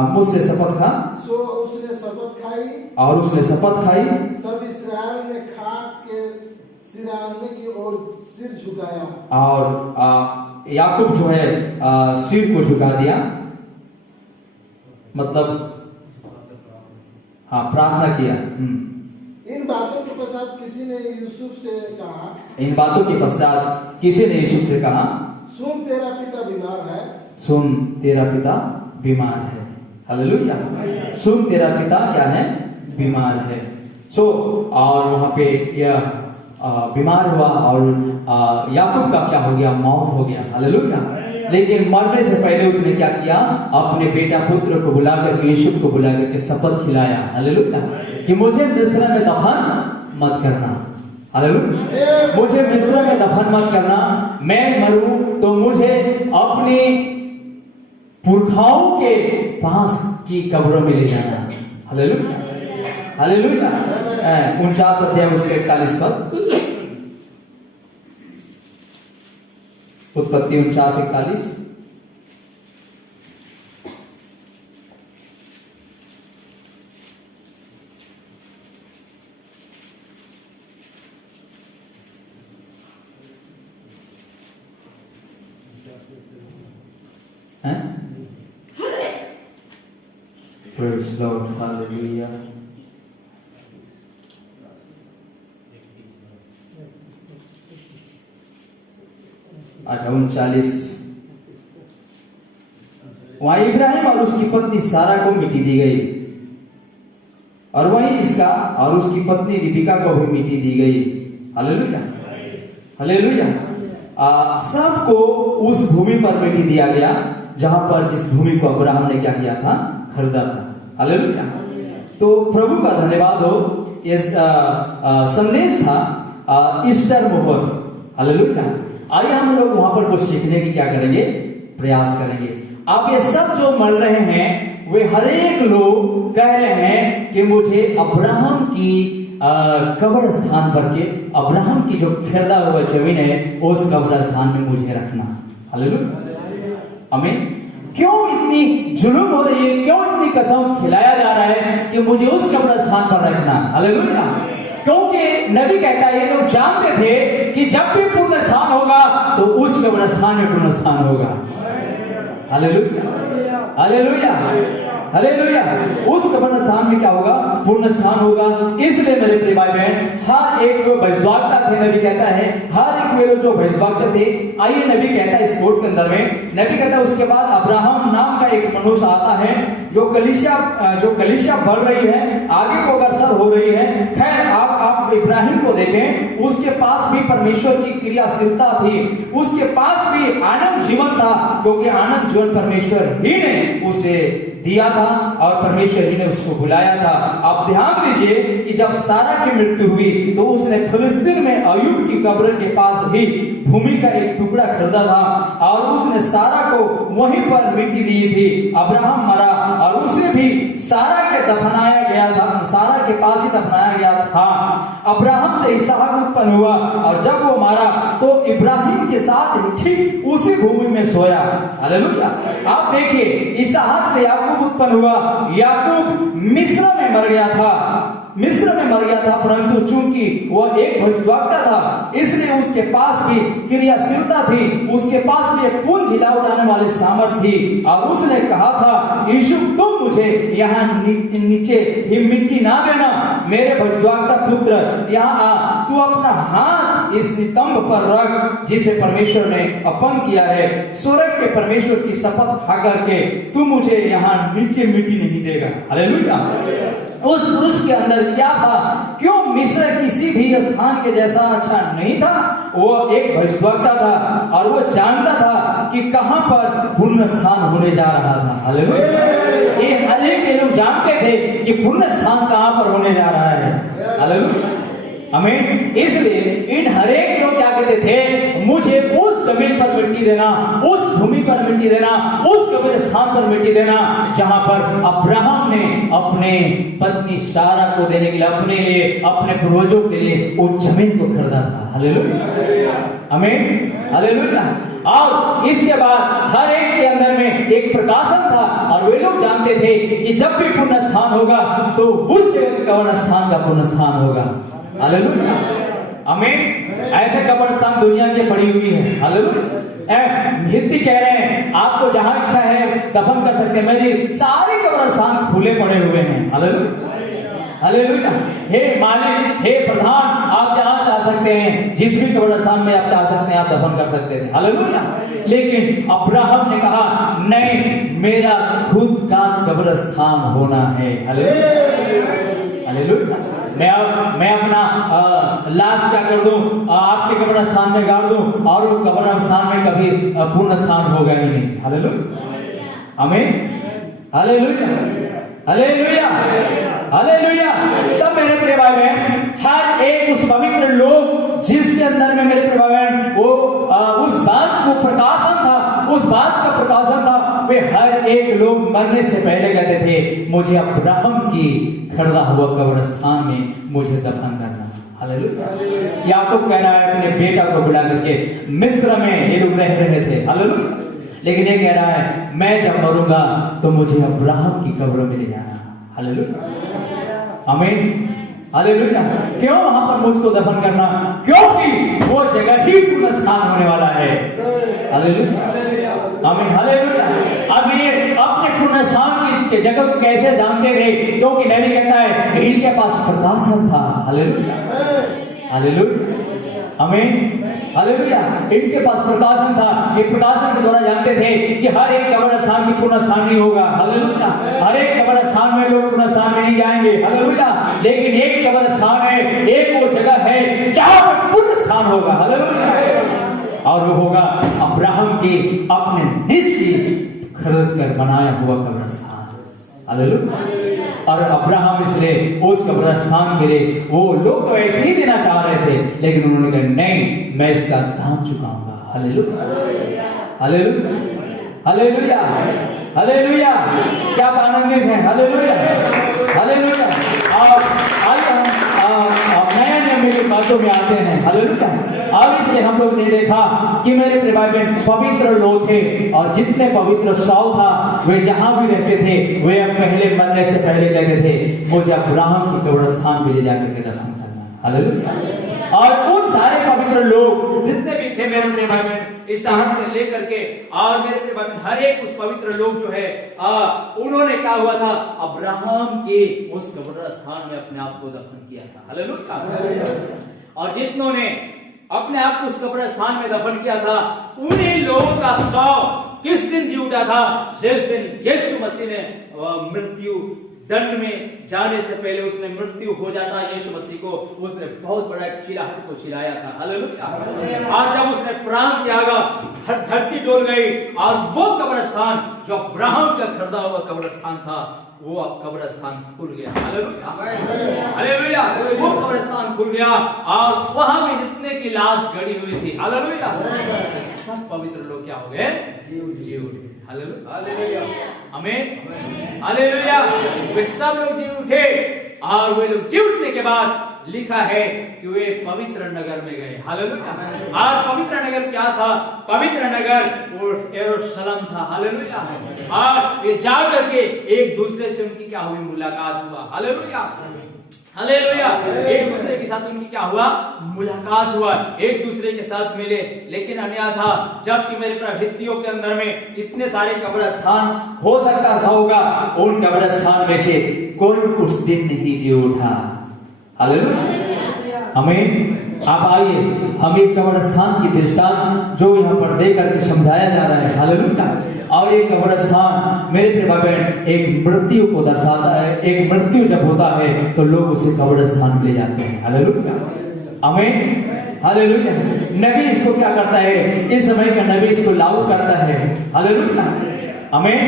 मुझसे शपथ खा। सो उसने शपथ खाई और उसने शपथ खाई। तब इस्राएल ने खाट के सिराने की ओर सिर झुकाया, और याकूब जो है सिर को झुका दिया, मतलब हाँ, प्रार्थना किया। इन बातों के पश्चात किसी ने यूसुफ से कहा, इन बातों के पश्चात किसी ने यूसुफ से कहा, सुन तेरा पिता बीमार है, सुन तेरा पिता बीमार है, हालेलुया, सुन तेरा पिता क्या है, बीमार है। और वहां पे यह बीमार हुआ और याकूब का क्या हो गया, मौत हो गया, हालेलुया। लेकिन मरने से पहले उसने क्या किया, अपने बेटा पुत्र को बुला करके, यूसुफ को बुला करके शपथ खिलाया, हालेलुया, कि मुझे मिस्र में दफन मत करना, हालेलुया, मुझे मिस्र में दफन मत करना, मैं मरूं तो मुझे अपने पुरखाओं के पास की कब्रों में ले जाना, हालेलुया, हालेलुया। 49 अध्याय उसके 41 पद, उत्पत्ति 49:41। Praise the Lord, hallelujah. अच्छा 39। वहां इब्राहिम और उसकी पत्नी सारा को मिट्टी दी गई, और वहीं इसका और उसकी पत्नी रिबिका को भी मिट्टी दी गई, हालेलुया, हालेलुया। सबको उस भूमि पर मिट्टी दिया गया जहां पर जिस भूमि को अब्राहम ने क्या किया था, खरीदा था, हालेलुया। तो प्रभु का धन्यवाद हो। ये संदेश था ईस्टर मोहर, हालेलुया। आइए हम लोग वहां पर कुछ सीखने की क्या करेंगे, प्रयास करेंगे। अब ये सब जो मर रहे हैं वे हर एक लोग कह रहे हैं कि मुझे अब्राहम की कब्र स्थान पर के, अब्राहम की जो खरीदा हुआ जमीन है उस कब्र स्थान में मुझे रखना, हालेलुया, आमीन। क्यों इतनी जुल्म हो रही है, क्यों इतनी कसम खिलाया जा रहा है कि मुझे उस कब्रिस्तान पर रखना। हालेलुया। क्योंकि नबी कहता है, ये लोग जानते थे कि जब भी पुनरुत्थान होगा तो उस कब्रिस्तान में पुनरुत्थान होगा। Hallelujah, hallelujah, hallelujah. उस कब्रिस्तान में क्या होगा? पुनरुत्थान होगा। इसलिए मेरे प्रिय भाई बहन, हर एक भविष्यवक्ता थे, नबी कहता है हर एक वे लोग जो भविष्यवक्ता थे। आइए नबी कहता है इस कोट के अंदर में, नबी कहता है उसके बाद अब्राहम नाम का एक मनुष्य आता है जो कलीसिया बढ़ रही है, आगे को अग्रसर हो रही है। खैर आप इब्राहिम को देखें, उसके पास भी परमेश्वर की क्रियाशीलता थी, उसके पास भी आनंद जीवन था, क्योंकि आनंद जीवन परमेश्वर ही ने उसे दिया था और परमेश्वर ही ने उसको बुलाया था। आप ध्यान दीजिए कि जब सारा की मृत्यु हुई तो उसने फिलिस्तीन में अय्यूब की कब्र के पास ही भूमि का एक टुकड़ा खरीदा था और उसने सारा को वहीं पर मिट्टी दी थी। अब्राहम मरा और उसे भी सारा के दफनाया गया था, सारा के पास ही दफनाया गया था। अब्राहम से इसहाक उत्पन्न हुआ और जब वो मारा तो इब्राहिम के साथ ठीक उसी भूमि में सोया। हालेलुया। आप देखिए, इसहाक से याकूब उत्पन्न हुआ। याकूब मिस्र में मर गया था, परंतु चूंकि वह एक भविष्यवक्ता था इसलिए उसके पास भी क्रियाशीलता थी, उसके पास भी एक पुंज हिला उठाने वाली सामर्थ थी और उसने कहा था, यीशु तुम मुझे यहाँ नीचे ही मिट्टी ना देना, मेरे भविष्यवक्ता पुत्र यहाँ आ, तू अपना हाथ इस नितंब पर रख जिसे परमेश्वर ने अपन किया है। स्वर्ग के परमेश्वर की शपथ खा करके तू मुझे यहाँ नीचे मिट्टी नहीं देगा। हालेलुया। उस पुरुष के अंदर क्या था? क्यों मिस्र किसी भी स्थान के जैसा अच्छा नहीं था? वो एक भविष्यवक्ता था और वो जानता था कि कहां पर पुण्य स्थान होने जा रहा था। हालेलुया। ये हर एक लोग जानते थे कि पुण्य स्थान कहां पर होने जा रहा है। हालेलुया, आमीन। इसलिए इन हरेक लोग क्या कहते थे? मुझे उस जमीन पर मिट्टी देना, उस भूमि पर मिट्टी देना, उस कब्रिस्तान पर मिट्टी देना जहां पर अब्राहम ने अपने पत्नी सारा को देने के लिए, अपने लिए, अपने पूर्वजों के लिए उस जमीन को खरीदा था। हालेलुया, आमीन, हालेलुया। और इसके बाद हर एक के अंदर में एक प्रकाशन था और वे लोग जानते थे कि जब भी पुण्य स्थान होगा तो उस जगह के कब्रिस्तान का पुण्य स्थान होगा। हालेलुया, आमीन। ऐसे कब्रिस्तान दुनिया की पड़ी हुई है। हालेलुया। हित्ती कह रहे हैं आपको जहां इच्छा है दफन कर सकते हैं, मेरी सारे कब्रिस्तान खुले पड़े हुए हैं। Hallelujah, hallelujah. हे मालिक, हे प्रधान, आप जहां चाह सकते हैं, जिस भी कब्रिस्तान में आप चाह सकते हैं, आप दफन कर सकते हैं। हालेलुया। लेकिन अब्राहम ने कहा नहीं, मेरा खुद का कब्रिस्तान होना है। Hallelujah, hallelujah. मैं अपना लाश क्या कर दूं, आपके कब्रिस्तान में गाड़ दूं और वो कब्रिस्तान में कभी पूर्ण स्थान होगा ही नहीं। हालेलुया, आमीन, हालेलुया, हालेलुया, हालेलुया। तब मेरे प्रिय भाई बहन, हर एक उस पवित्र लोग जिसके अंदर में मेरे प्रिय भाई बहन वो उस बात को प्रकाशन था, उस बात का प्रकाशन था, वे हर एक लोग मरने से पहले कहते थे मुझे अब्राहम की खड़ा हुआ कब्रिस्तान में मुझे दफन करना। हालेलुया। याकूब कह रहा है अपने बेटा को बुला करके, मिस्र में ये लोग रह रहे थे। हालेलुया। लेकिन ये कह रहा है मैं जब मरूंगा तो मुझे अब्राहम की कब्र में ले जाना। हालेलुया, आमीन, हालेलुया। क्यों वहां पर मुझको दफन करना? क्योंकि वो जगह ही पूर्ण स्थान होने वाला है। हालेलुया, आमीन, हालेलुया। अब ये अपने पूर्ण स्थान की जगह को कैसे जानते थे? क्योंकि नबी कहता है इनके पास प्रकाशन था। हालेलुया, हालेलुया, आमीन, हालेलुया। इनके पास प्रकाशन था। ये प्रकाशन के द्वारा जानते थे कि हर एक कब्रिस्तान की पुण्य स्थान नहीं होगा। हालेलुया। हर एक कब्रिस्तान में लोग पुण्य स्थान में नहीं जाएंगे। हालेलुया। लेकिन एक कब्रिस्तान है, एक वो जगह है जहां पर पुण्य स्थान होगा। हालेलुया। और वो होगा अब्राहम की अपने निज की खरीद कर बनाया हुआ कब्रिस्तान। हालेलुया। और अब्राहम इसलिए उस कब्रिस्तान के लिए, वो लोग तो ऐसे ही देना चाह रहे थे, लेकिन उन्होंने कहा नहीं, मैं इसका दाम चुकाऊंगा। Hallelujah, hallelujah, hallelujah, hallelujah. क्या आनंदित है? Hallelujah, hallelujah. और आइए हम नया नियम की बातों में आते हैं। हालेलुया। अब इसलिए हम लोग ने देखा कि मेरे प्रिय भाई बहन पवित्र लोग थे, और जितने पवित्र शाऊल था वे जहां भी रहते थे वे अब पहले मरने से पहले कहते थे मुझे अब्राहम के कब्रिस्तान पे ले जाकर के दफन करना। हालेलुया। और उन सारे पवित्र लोग जितने भी थे मेरे प्रिय भाई बहन, इसहाक से लेकर के और मेरे प्रिय भाई हर एक उस पवित्र लोग जो है उन्होंने क्या हुआ था, अब्राहम के उस कब्रिस्तान में अपने आप को दफन किया था। हालेलुया। और जितनों ने अपने आप को उस कब्रिस्तान में दफन किया था उन्हीं लोगों का शव किस दिन जी उठा था, जिस दिन यीशु मसीह ने मृत्यु दंड में जाने से पहले उसने मृत्यु हो जाता यीशु मसीह को, उसने बहुत बड़ा चिल्लाहट को चिल्लाया था। हालेलुया। और जब उसने प्राण त्यागा धरती डोल गई और वो कब्रिस्तान जो अब्राहम का खरीदा हुआ कब्रिस्तान था वो अब कब्रिस्तान खुल गया। हालेलुया। हालेलुया। वो कब्रिस्तान खुल गया और वहां में जितने की लाश गड़ी हुई थी, हालेलुया, सब पवित्र लोग क्या हो गए, जी उठे। हालेलुया। आमीन। हालेलुया। वे सब लोग जी उठे और वे लोग जी उठने के बाद लिखा है कि वे पवित्र नगर में गए। हालेलुया। और पवित्र नगर क्या था, पवित्र नगर वो यरूशलेम था। हालेलुया। और ये जा करके एक दूसरे से उनकी क्या हुई, मुलाकात हुआ। हालेलुया। हालेलुया। एक दूसरे के साथ उनकी क्या हुआ, मुलाकात हुआ, एक दूसरे के साथ मिले। लेकिन अन्यथा जबकि मेरे प्रवृत्तियों के अंदर में इतने सारे कब्रिस्तान हो सकता था होगा, उन कब्रिस्तान में से कोई उस दिन नहीं जी उठा। हालेलुया। हमें आप आइए हम एक कब्रिस्तान की दृष्टांत जो यहाँ पर दे करके समझाया जा रहा है। हालेलुया। और एक कब्रिस्तान मेरे प्रिय बहन एक मृत्यु को दर्शाता है। एक मृत्यु जब होता है तो लोग उसे कब्रिस्तान ले जाते हैं। हालेलुया। आमीन। हालेलुया। नबी इसको क्या करता है, इस समय का नबी इसको लागू करता है। हालेलुया। आमीन।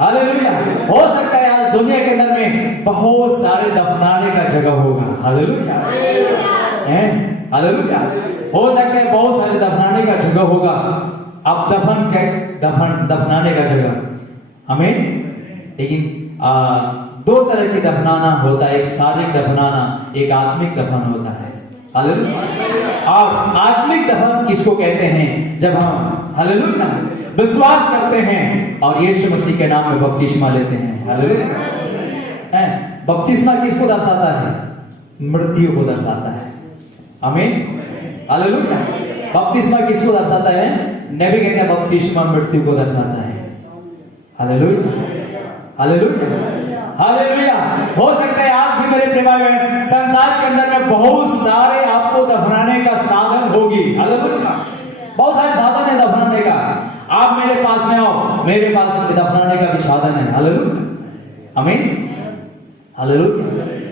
हालेलुया। हो सकता है आज दुनिया के अंदर में बहुत सारे दफनाने का जगह होगा। हालेलुया। हालेलुया। हो सकता है बहुत सारे दफनाने का जगह होगा। अब दफनाने का जगह हमें, लेकिन दो तरह की दफनाना होता है, एक शारीरिक दफनाना, एक आत्मिक दफन होता है। हालेलुया। और आत्मिक दफन किसको कहते हैं, जब हम हालेलुया विश्वास करते हैं और यीशु मसीह के नाम में बपतिस्मा लेते हैं। हालेलुया। बपतिस्मा किसको दर्शाता है, मृत्यु को दर्शाता है। आमीन। हालेलुया। बपतिस्मा किसको दर्शाता है, नबी कहते हैं बपतिस्मा मृत्यु को दर्शाता है। हालेलुया। हालेलुया। हालेलुया। हो सकता है आज भी मेरे प्रिय भाई संसार के अंदर में बहुत सारे आपको दफनाने का साधन होगी। हालेलुया। बहुत सारे साधन है दफनाने का। आप मेरे पास में आओ, मेरे पास दफनाने का भी साधन है। हालेलुया। आमीन। हालेलुया।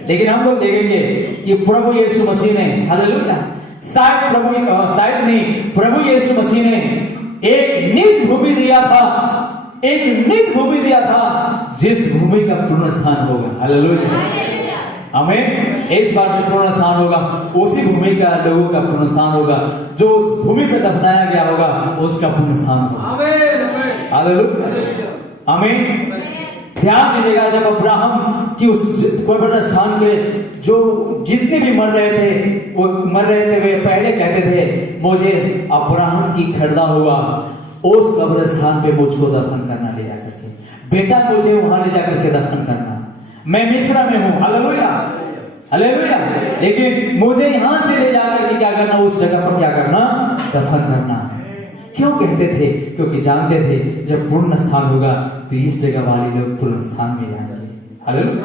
लेकिन हम लोग देखेंगे कि प्रभु यीशु मसीह ने, हालेलुया, शायद नहीं, प्रभु यीशु मसीह ने एक निज भूमि दिया था, एक निज भूमि दिया था जिस भूमि का पुनरुत्थान होगा। हालेलुया। आमीन। इस बार जो पुनरुत्थान होगा उसी भूमि का लोगों का पुनरुत्थान होगा, जो उस भूमि पर दफनाया गया होगा उसका पुनरुत्थान होगा। आमीन। हालेलुया। आमीन। ध्यान दीजिएगा, जब अब्राहम की उस कब्रिस्तान के जो जितने भी मर रहे थे वे पहले कहते थे मुझे अब्राहम की खरीदा हुआ उस कब्रिस्तान पे मुझको दफन करना, ले जाकर के बेटा मुझे वहां ले जाकर के दफन करना, मैं मिस्र में हूं। हालेलुया। हालेलुया। लेकिन मुझे यहां से ले जाकर के क्या करना, उस जगह पर क्या करना, दफन करना। क्यों कहते थे, क्योंकि जानते थे जब पूर्ण स्थान होगा तो इस जगह वाले लोग पूर्ण स्थान में जाएंगे। हालेलुया।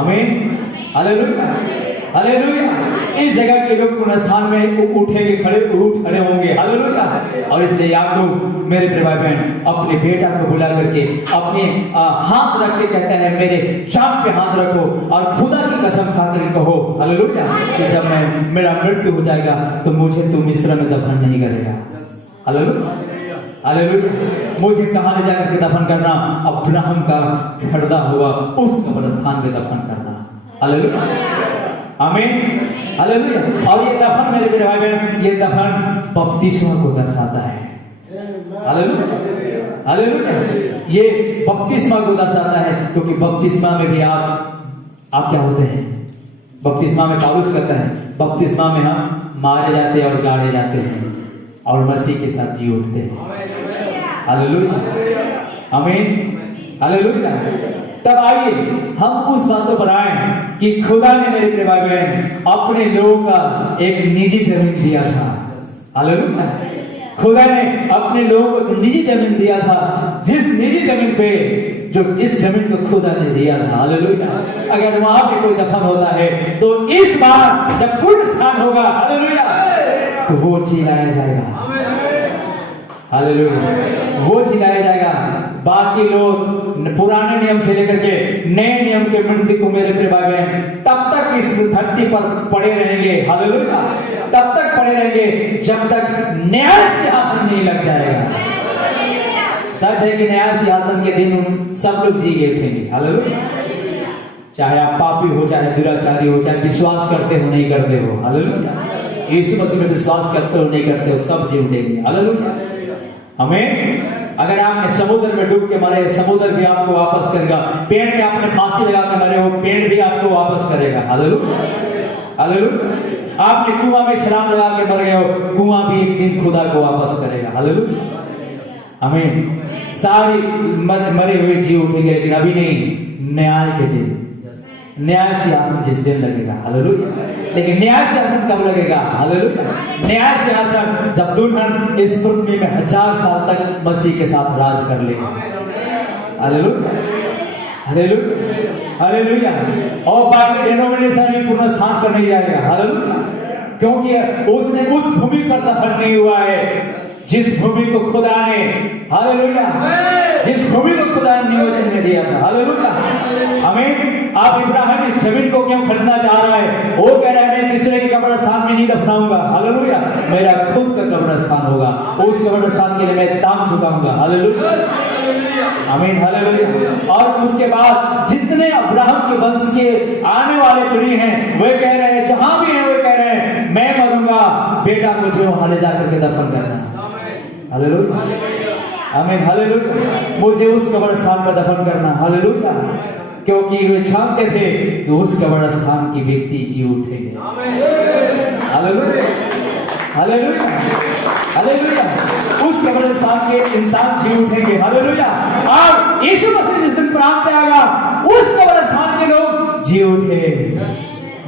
आमीन। हालेलुया। हालेलुया। इस जगह के लोग पूर्ण स्थान में उठेंगे, खड़े होंगे। हालेलुया। और इसलिए आप लोग मेरे प्रिय भाई बहन अपने बेटा को बुला करके अपने हाथ रख के कहते हैं मेरे चाप पे हाथ रखो और खुदा की कसम खा कर कहो, हालेलुया, कि जब मेरा मृत्यु हो जाएगा तो मुझे तू मिस्र में दफन नहीं करेगा। हालेलुया। हालेलुया। मुझे कहां ले जाकर के दफन करना, अब्राहम का खरीदा हुआ उस कब्रिस्तान में दफन करना। हालेलुया। आमीन। हालेलुया। और ये दफन मेरे प्रिय भाई बहन, ये दफन बपतिस्मा को दर्शाता है। हालेलुया। हालेलुया। ये बपतिस्मा को दर्शाता है, क्योंकि बपतिस्मा में भी आप क्या होते हैं, बपतिस्मा में पौलुस कहता है बपतिस्मा में हम मारे जाते हैं और गाड़े जाते हैं और मसीह के साथ जी उठते हैं। हालेलुया, आमीन, हालेलुया। तब आइए हम उस बातों पर आए कि खुदा ने मेरे प्रिय भाई बहन अपने लोगों का एक निजी जमीन दिया था। हालेलुया, खुदा ने अपने लोगों को एक निजी जमीन दिया था, जिस निजी जमीन पे जिस जमीन को खुदा ने दिया था। हालेलुया, अगर वहां पे कोई दफन होता है तो इस बार जब पुण्य स्थान होगा, हालेलुया, तो वो चिल्लाया जाएगा। हालेलुया, वो चिल्लाया जाएगा। बाकी लोग पुराने नियम से लेकर के नए नियम के मृत्यु को मेरे प्रिय भाई बहन तब तक इस धरती पर पड़े रहेंगे। हालेलुया, तब तक पड़े रहेंगे जब तक न्याय सिंहासन नहीं लग जाएगा। सच है कि न्याय सिंहासन के दिन सब लोग जी गए उठेंगे। हालेलुया, चाहे आप पापी हो, चाहे दुराचारी हो, चाहे विश्वास करते हो नहीं करते हो। हालेलुया, यीशु मसीह में विश्वास करते हो नहीं करते हो, सब जी उठेंगे। हालेलुया, हमें अगर आपने समुद्र में डूब के मरे, समुद्र भी आपको वापस करेगा। पेड़ पे आपने फांसी लगा के मरे हो, पेड़ भी आपको वापस करेगा। Hallelujah, hallelujah. आपने कुआं में छलांग लगा के मर गए हो, कुआं भी एक दिन खुदा को वापस करेगा। हालेलुया, आमीन। सारी मरे हुए जी उठेंगे, लेकिन अभी नहीं, न्याय के दिन, न्याय सिंहासन जिस दिन लगेगा। हालेलुया, लेकिन न्याय सिंहासन कब लगेगा? हालेलुया, न्याय सिंहासन जब दुल्हन इस पृथ्वी में 1000 साल तक मसीह के साथ राज कर लेगा। Hallelujah, hallelujah, hallelujah. और बाकी डिनोमिनेशन भी पुनः स्थान पर नहीं जाएगा। हालेलुया, क्योंकि उसने उस भूमि पर दफन नहीं हुआ है जिस भूमि को खुदा ने, हालेलुया, जिस भूमि को खुदा ने नियोजन में दिया था। हालेलुया, हमें आप इब्राहिम इस जमीन को क्यों खरीदना चाह रहा है? वो कह रहा है मैं दूसरे के कब्रिस्तान में नहीं दफनाऊंगा। हालेलुया, मेरा खुद का कब्रिस्तान होगा, उस कब्रिस्तान के लिए मैं दाम चुकाऊंगा। हालेलुया, आमीन, हालेलुया। और उसके बाद जितने अब्राहम के वंश के आने वाले पीढ़ी हैं वे कह रहे हैं, जहां भी हैं वे कह रहे हैं मैं मरूंगा, बेटा मुझे वहां ले जाकर के दफन करना। हालेलुया, आमीन, हालेलुया, मुझे उस कब्रिस्तान पर दफन करना। हालेलुया, क्योंकि वे जानते थे कि उस कब्रिस्तान की व्यक्ति जी उठेंगे। हालेलुया, हालेलुया, हालेलुया, उस कब्रिस्तान के इंसान जी उठेंगे। हालेलुया, और यीशु मसीह जिस दिन प्राण त्यागा उस कब्रिस्तान के लोग जी उठे।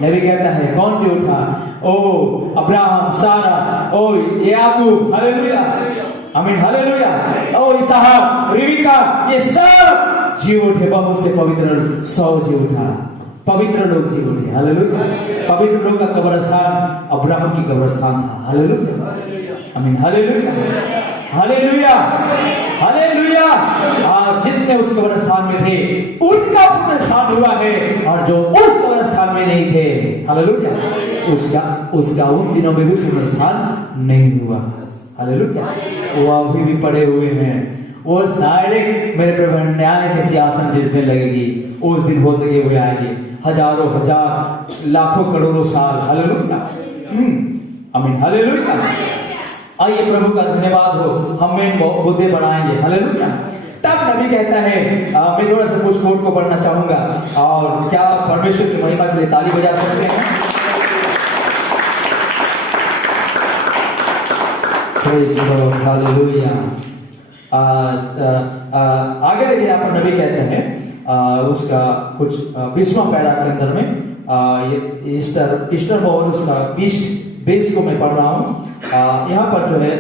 नबी कहता है कौन जी उठा? ओ अब्राहम, सारा, ओ याकूब, हालेलुया, आमीन, हालेलुया, ओ इसहाक, रिबका, ये सब जी उठे। बहुत से पवित्र 100 जी उठा, पवित्र लोग जी उठे। हालेलुया, पवित्र लोग का कब्रिस्तान अब्राहम की कब्रिस्तान था। हालेलुया, आमीन, हालेलुया, हालेलुया, हालेलुया। और जितने उस कब्रिस्तान में थे उनका पुनरुत्थान हुआ है, और जो उस कब्रिस्तान में नहीं थे, हालेलुया, उसका उन दिनों में भी पुनरुत्थान नहीं हुआ। हालेलुया, वो अभी भी पड़े हुए हैं। वो डायरेक्ट मेरे प्रभु न्याय के सिंहासन जिस दिन लगेगी उस दिन हो सके हुए आएंगे, हजारों हजार लाखों करोड़ों साल। हालेलुया, आमीन, हालेलुया। आइए प्रभु का धन्यवाद हो, हमें बुद्धि बढ़ाएंगे। हालेलुया। तब नबी कहता है, मैं थोड़ा सा कुछ कोट को पढ़ना चाहूंगा, और क्या परमेश्वर की महिमा के लिए ताली बजा सकते हैं? Praise the Lord, hallelujah. आगे देखिए, यहाँ पर नबी कहते हैं उसका कुछ 20वां पैरा के अंदर में ये ईस्टर और उसका 20 को मैं पढ़ रहा हूं। यहाँ पर जो है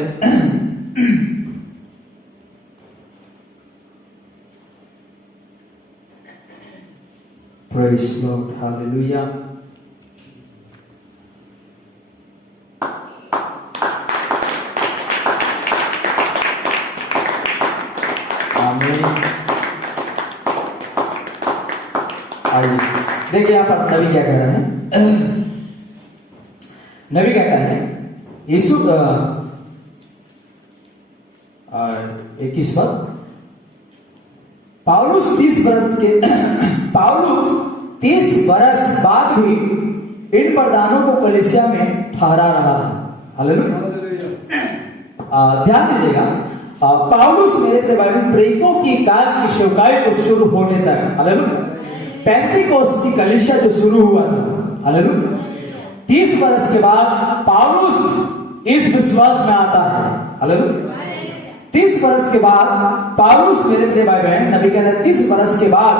प्रेज़ द लॉर्ड, हालेलुया। आइए देखिए यहाँ पर नबी क्या कह रहे हैं। नबी कहता है यीशु 21 पद, पाउलुस 30 बरस बाद भी इन वरदानों को कलीसिया में ठहरा रहा था। हालेलुया, ध्यान दीजिएगा, पाउलुस मेरे बाइबल प्रेरितों की काल की सेवकाई को शुरू होने तक, हालेलुया, पेंतीकोस्त की कलीसिया जो शुरू हुआ था, हालेलुया, 30 वर्ष के बाद पौलुस इस विश्वास में आता है, हालेलुया। 30 वर्ष के बाद पौलुस, मेरे प्रिय भाई बहन, नबी कहता है 30 वर्ष के बाद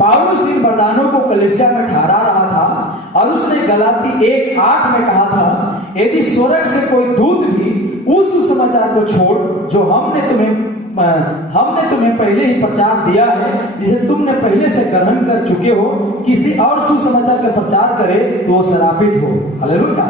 पौलुस इन वरदानों को कलीसिया में ठहरा रहा था और उसने गलाती 1:8 में कहा था, यदि स्वर्ग से कोई दूत भी उस सुसमाचार को छोड़ जो हमने तुम्हें पहले ही प्रचार दिया है, जिसे तुमने पहले से ग्रहण कर चुके हो, किसी और सुसमाचार का प्रचार करे तो वो श्रापित हो, हालेलुया।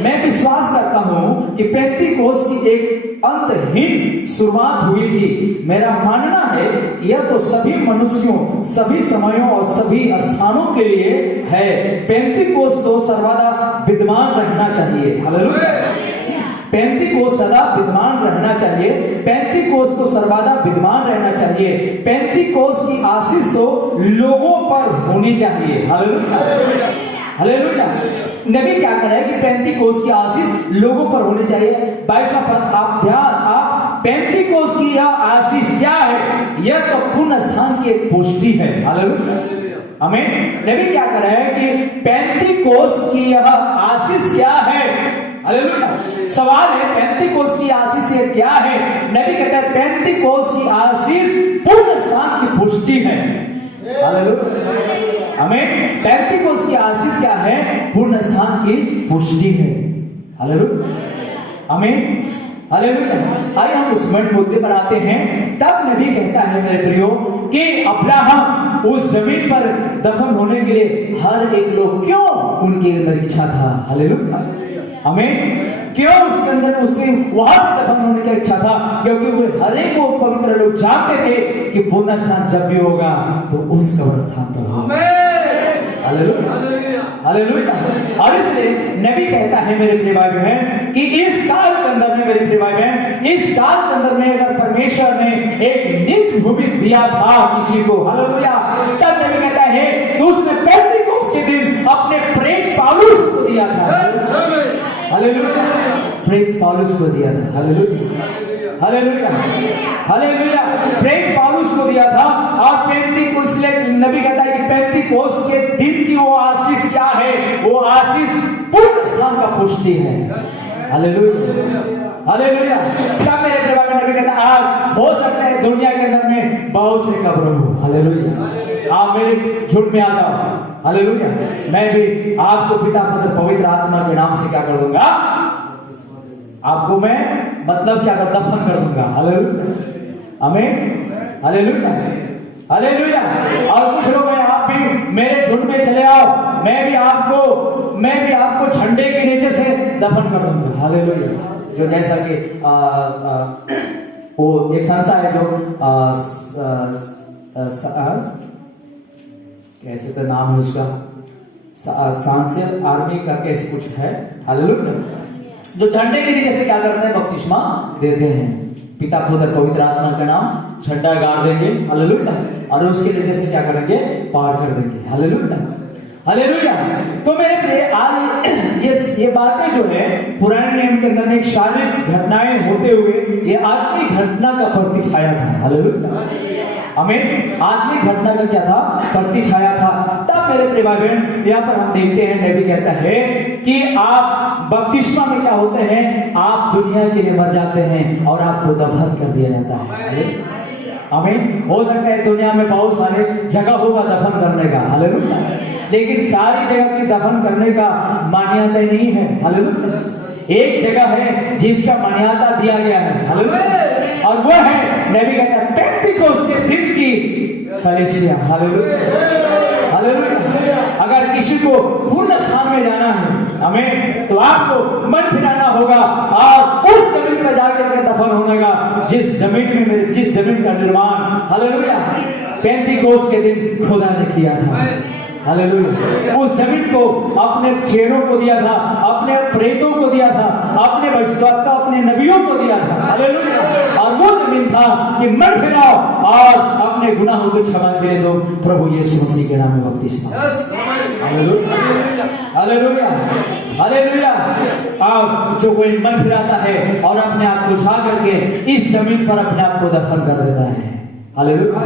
मैं विश्वास करता हूं कि पेंतीकोस्त की एक अंतहीन शुरुआत हुई थी। मेरा मानना है कि यह तो सभी मनुष्यों, सभी समयों और सभी स्थानों के लिए है। पेंतीकोस्त तो सर्वदा विद्यमान रहना चाहिए, हालेलुया। पेंतीकोस्त सदा विद्यमान रहना चाहिए। पेंतीकोस्त तो सर्वदा विद्यमान रहना चाहिए। पेंतीकोस्त की आशीष तो लोगों पर होनी चाहिए, हालेलुया, हालेलुया। नबी क्या कह रहा है कि पेंतीकोस्त की आशीष लोगों पर होनी चाहिए। 22वां पद आप पेंतीकोस्त की यह आशीष क्या है? यह तो पुण्य स्थान की एक पुष्टि है, हालेलुया, आमीन। नबी क्या कह रहा है कि पेंतीकोस्त की यह आशीष क्या है, हालेलुया। सवाल है पेंतीकोस्त की आशीष ये क्या है? नबी कहता है पेंतीकोस्त की आशीष पुण्य स्थान की पुष्टि है, हालेलुया, आमीन। पेंतीकोस्त की आशीष क्या है? पुण्य स्थान की पुष्टि है, हालेलुया, आमीन, हालेलुया। आइए हम उस मुद्दे पर आते हैं। तब नबी कहता है मेरे प्रियो कि अब्राहम उस जमीन पर दफन होने के लिए हर एक लोग क्यों उनके अंदर इच्छा था, हालेलुया, आमीन। क्यों उसके अंदर उससे वहां पर दफन होने की इच्छा था? क्योंकि वो हर एक वो पवित्र लोग जानते थे कि पुण्य स्थान जब भी होगा तो उस कब्रिस्तान पर होगा, हालेलुया, हालेलुया। और इसलिए नबी कहता है मेरे प्रिय भाई बहन कि इस काल के अंदर में, मेरे प्रिय भाई बहन, इस काल के अंदर में अगर परमेश्वर ने एक निज भूमि दिया था किसी को, हालेलुया, तब नबी कहता है कि उसने पेंतीकोस्त के दिन अपने प्रेत पौलुस को दिया था, हालेलुया, प्रेत पौलुस को दिया था, हालेलुया, हालेलुया, हालेलुया, प्रेत पौलुस को दिया था। और पेंतीकोस्त, नबी कहता है कि पेंतीकोस्त के दिन की वो आशीष क्या है? वो आशीष पुण्य स्थान का पुष्टि है, हालेलुया, हालेलुया। तब मेरे प्रिय भाई, नबी कहता है आज हो सकता है दुनिया के अंदर में बहुत से कब्र हो, हालेलुया, आप मेरे झुंड में आ जाओ, हालेलुया, मैं भी आपको पिता पुत्र पवित्र आत्मा के नाम से क्या कर दूंगा? आपको मैं मतलब क्या कर दफन कर दूंगा, हालेलुया, आमीन, हालेलुया, हालेलुया। और कुछ लोग हैं, आप भी मेरे झुंड में चले आओ, मैं भी आपको झंडे के नीचे से दफन कर दूंगा, हालेलुया। जो जैसा कि वो एक संस्था है जो कैसे तो नाम है उसका, सांसेल आर्मी का कैसे कुछ है, हालेलुया, जो झंडे के नीचे से क्या करते हैं? बपतिस्मा देते हैं। पिता पुत्र पवित्र आत्मा का नाम झंडा गाड़ देंगे, हालेलुया, और उसके नीचे से क्या करेंगे? पार कर देंगे, हालेलुया, हालेलुया। तो मेरे प्रिय आज ये बातें जो है पुराने नियम के अंदर में एक शारीरिक घटनाएं होते हुए ये आत्मिक घटना का प्रतिछाया था, हालेलुया, आमीन। आत्मिक घटना का क्या था? प्रतिछाया था। तब मेरे प्रिय भाई बहन यहाँ पर हम देखते हैं नबी कहता है कि आप बपतिस्मा में क्या होते हैं? आप दुनिया के लिए मर जाते हैं और आपको दफन कर दिया जाता है, आमीन। हो सकता है दुनिया में बहुत सारे जगह होगा दफन करने का, हालेलुया, लेकिन सारी जगह की दफन करने का मान्यता नहीं है, हालेलुया। एक जगह है जिसका मान्यता दिया गया है, हालेलुया, और वह है नबी कहता है पेंतीकोस्त के दिन की कलीसिया, हालेलुया, हालेलुया। अगर किसी को पूर्ण स्थान में जाना है, आमीन, तो आपको मन फिराना होगा और उस जमीन पर जाकर के दफन होने का जिस जमीन का निर्माण, हालेलुया, पेंतीकोस्त के दिन खुदा ने किया था, हालेलुया। उस जमीन को अपने चेलों को दिया था, अपने प्रेतों को दिया था, अपने भविष्यवक्ता, अपने नबियों को दिया था, हालेलुया। और वो जमीन था कि मन फिराओ और अपने गुनाहों की क्षमा के लिए दो प्रभु यीशु मसीह के नाम में बपतिस्मा, हालेलुया, हालेलुया, हालेलुया। अब जो कोई मन फिराता है और अपने आप को उठा करके इस जमीन पर अपने आप को दफन कर देता है, हालेलुया,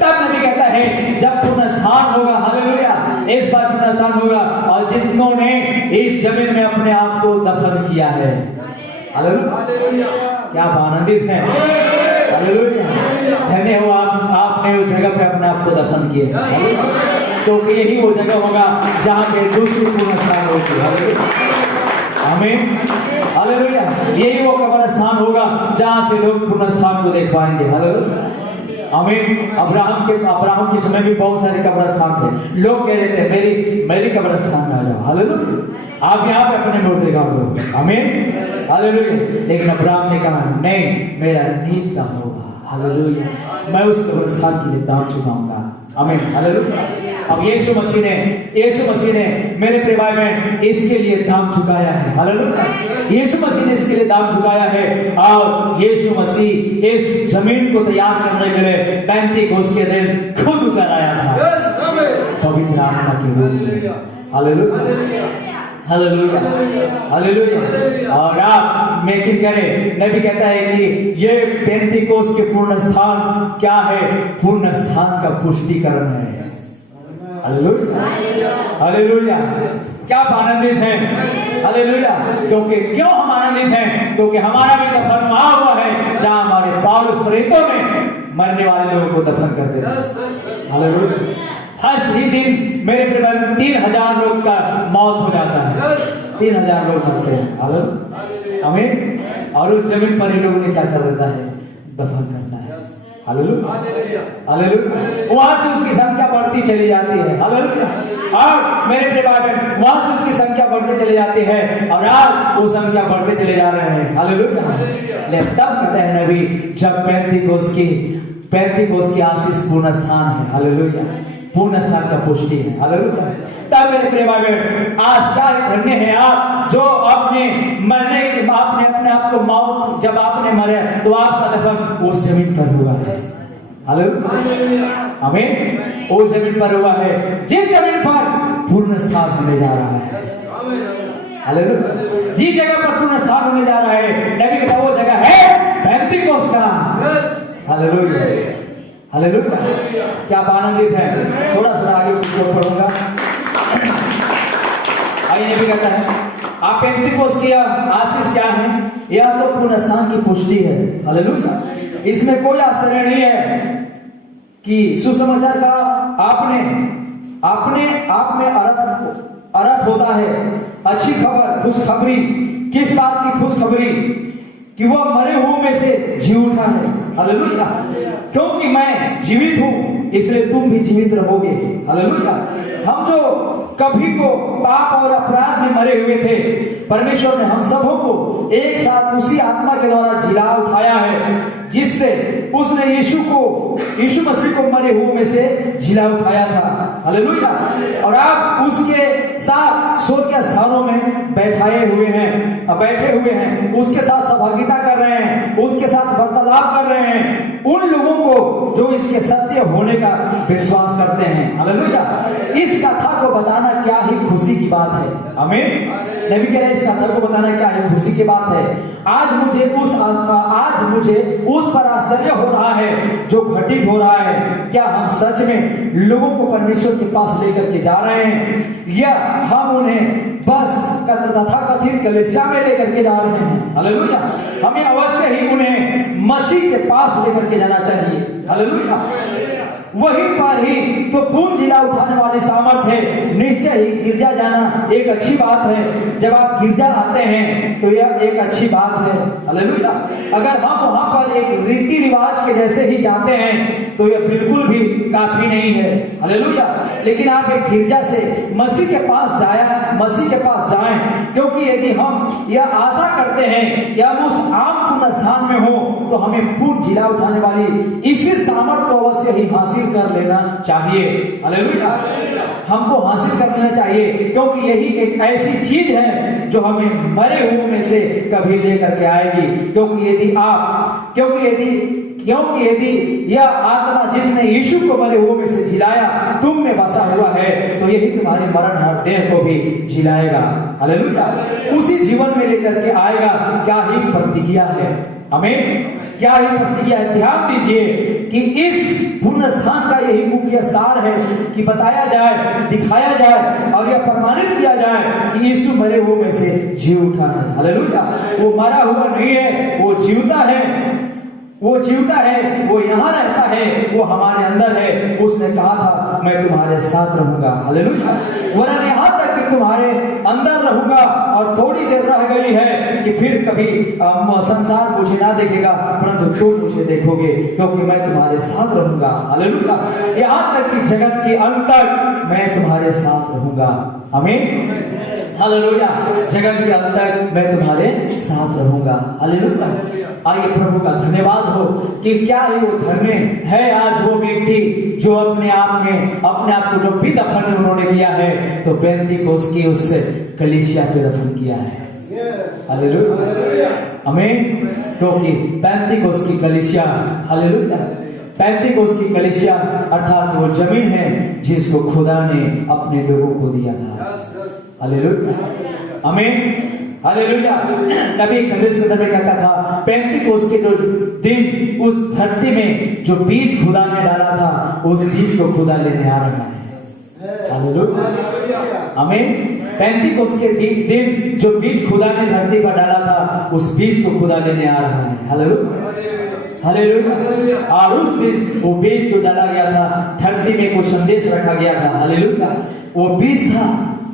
तब नबी कहता है जब पुनः स्थान होगा, हालेलुया, इस बार पुनरुत्थान होगा। और जितनों ने इस जमीन में अपने आप को दफन किया है, हालेलुया, क्या आप आनंदित हैं? हालेलुया, धन्य हो आपने उस जगह पे अपने आप को दफन किया, क्योंकि यही वो जगह होगा जहां पे दूसरी पुनरुत्थान होगी। आमीन, हालेलुया, यही वो कब्रिस्तान होगा जहां से लोग पुनरुत्थान को देख पाएंगे। हालेलुया, आमीन। अब्राहम के समय भी बहुत सारे कब्रिस्तान थे। लोग कह रहे थे मेरी कब्रिस्तान में आ जाओ। हालेलुया, आप यहाँ पे अपने मुर्दे गाड़ दो। आमीन, हालेलुया। लेकिन अब्राहम ने कहा नहीं, मेरा नीच दान होगा। हालेलुया, मैं उस कब्रिस्तान के लिए दान चुकाऊंगा। आमीन, हालेलुया। अब यीशु मसीह ने मेरे प्रिय भाई बहन इसके लिए दाम चुकाया है। हालेलुया, यीशु मसीह ने इसके लिए दाम चुकाया है। और यीशु मसीह इस जमीन को तैयार करने के लिए 35 के दिन खुद उतर आया था, पवित्र आत्मा के रूप में। Hallelujah, hallelujah, hallelujah. और आप मेकिन करें, नबी कहता है कि ये 35 के पूर्ण स्थान क्या है? पूर्ण स्थान का पुष्टिकरण है। हालेलुया, हालेलुया, क्या आप आनंदित हैं? हालेलुया, क्यों हम आनंदित हैं? क्योंकि हमारा भी दफन वहां हुआ है जहां हमारे पौलुस प्रेरितों ने मरने वाले लोगों को दफन कर दिया। हालेलुया, फर्स्ट ही दिन मेरे परिवार 3000 लोग का मौत हो जाता है, 3000 लोग मरते हैं। हालेलुया, आमीन। और उस जमीन पर इन लोगों ने क्या कर देता है? दफन करता है। हालेलुया, हालेलुया, वहां से उसकी संख्या बढ़ती चली जाती है। हालेलुया, और मेरे परिवार में वहां से उसकी संख्या बढ़ती चली जाती है और आज वो संख्या बढ़ते चले जा रहे हैं। हालेलुया, लेकिन तब कहते हैं नबी जब 35 की आशीष पूर्ण स्थान है। हालेलुया, पूर्ण स्थान का पुष्टि है। हालेलुया, तब मेरे प्रिय भाई बहन आज क्या धन्य है आप जो अपने मरने के आपने अपने आप को मौत जब आपने मरे तो आपका दफन उस जमीन पर हुआ है। हालेलुया, आमीन, उस जमीन पर हुआ है जिस जमीन पर पूर्ण स्थान होने जा रहा है। हालेलुया, जिस जगह पर पूर्ण स्थान होने जा रहा है नबी कहता वो जगह है पेंतिकोस्त का। हालेलुया, हालेलुया, क्या आप आनंदित हैं? थोड़ा सा आगे कुछ पढ़ूंगा। आइए नबी कहता है आप पेंतिकोस्त की आशीष क्या है? यह तो पूर्ण स्थान की पुष्टि है। हालेलुया, इसमें कोई आश्चर्य नहीं है कि सुसमाचार का अपने आप में अर्थ होता है। अच्छी खबर, खुशखबरी, किस बात की खुशखबरी? कि वह मरे हुए में से जी उठा है। हालेलुया, क्योंकि मैं जीवित हूं इसलिए तुम भी जीवित रहोगे। हालेलुया, हम जो कभी को पाप और अपराध में मरे हुए थे परमेश्वर ने हम सबों को एक साथ उसी आत्मा के द्वारा जिला उठाया है जिससे उसने यीशु मसीह को मरे हुए में से जिला उठाया था। हालेलुया, और आप उसके साथ स्वर्गीय स्थानों में बैठे हुए हैं, उसके साथ सहभागिता कर रहे हैं, उसके साथ वार्तालाप कर रहे हैं उन लोगों को जो इसके सत्य होने का विश्वास करते हैं। हालेलुया, इस कथा को बताना क्या ही खुशी की बात है। आमीन, नबी कह रहे हैं इस कथा को बताना क्या ही खुशी की बात है। आज मुझे उस पर आश्चर्य हो रहा है जो घटित हो रहा है। क्या हम सच में लोगों को परमेश्वर के पास लेकर के जा रहे हैं या हम उन्हें बस तथाकथित कलीसिया में लेकर के जा रहे हैं? हालेलुया, हमें अवश्य ही उन्हें मसीह के पास लेकर के जाना चाहिए। हालेलुया, वहीं पर ही तो पूर्ण जिला उठाने वाली सामर्थ है। निश्चय ही गिरजा जाना एक अच्छी बात है। जब आप गिरजा आते हैं तो यह एक अच्छी बात है। हालेलुया, अगर हम वहां पर एक रीति रिवाज के जैसे ही जाते हैं तो यह बिल्कुल भी काफी नहीं है। हालेलुया, लेकिन आप एक गिरजा से मसीह के पास जाएं, क्योंकि यदि हम यह आशा करते हैं कि हम उस आम पूर्ण स्थान में हो तो हमें पूर्ण जिला उठाने वाली इसी सामर्थ को अवश्य ही हासिल कर लेना चाहिए। हालेलुया, हमको हासिल कर लेना चाहिए, क्योंकि यही एक ऐसी चीज है जो हमें मरे हुए में से कभी लेकर के आएगी। क्योंकि यदि यह आत्मा जिसने यीशु को मरे हुए में से जिलाया तुम में बसा हुआ है तो यही तुम्हारे मरण हर देह को भी जिलाएगा। हालेलुया, उसी जीवन में लेकर के आएगा। क्या ही प्रतिज्ञा है। आमीन, क्या ही प्रतिज्ञा है। ध्यान दीजिए कि इस पुण्य स्थान का यही मुख्य सार है कि बताया जाए, दिखाया जाए और यह प्रमाणित किया जाए कि यीशु मरे हुए में से जी उठा है। हालेलुया। वो मरा हुआ नहीं है, वो जीवता है, वो जीवता है, वो यहाँ रहता है, वो हमारे अंदर है। उसने कहा था मैं तुम्हारे साथ रहूंगा। हालेलुया। वरन यहाँ तक कि तुम्हारे अंदर रहूंगा और थोड़ी देर रह गई है कि फिर कभी संसार मुझे ना देखेगा, परंतु तुम मुझे देखोगे क्योंकि मैं तुम्हारे साथ रहूंगा। हालेलुया। यहाँ तक कि जगत के अंत तक मैं तुम्हारे साथ रहूंगा। आमीन। हालेलुया। जगत के अंत तक मैं तुम्हारे साथ रहूंगा। हालेलुया। आइए प्रभु का धन्यवाद हो कि क्या ही वो धन्य है आज वो व्यक्ति जो अपने आप को जो भी दफन उन्होंने किया है तो पेंतीकोस्त की उस कलीसिया पे दफन किया है। हालेलुया। आमीन। क्योंकि पेंतीकोस्त की कलीसिया, हालेलुया, पेंतीकोस्त की कलीसिया अर्थात वो जमीन है जिसको खुदा ने अपने लोगों को दिया था। हालेलुया। आमीन। हालेलुया। तभी एक संदेश के अंदर में कहता था पेंतीकोस्त के जो दिन उस धरती में जो बीज खुदा ने डाला था उस बीज को खुदा लेने आ रहा है। हालेलुया। आमीन। पेंतीकोस्त के दिन जो बीज खुदा ने धरती पर डाला था उस बीज को खुदा लेने आ रहा है। हालेलुया। हालेलुया। और उस दिन वो बीज जो डाला गया था धरती में कुछ संदेश रखा गया था। हालेलुया। वो बीज था,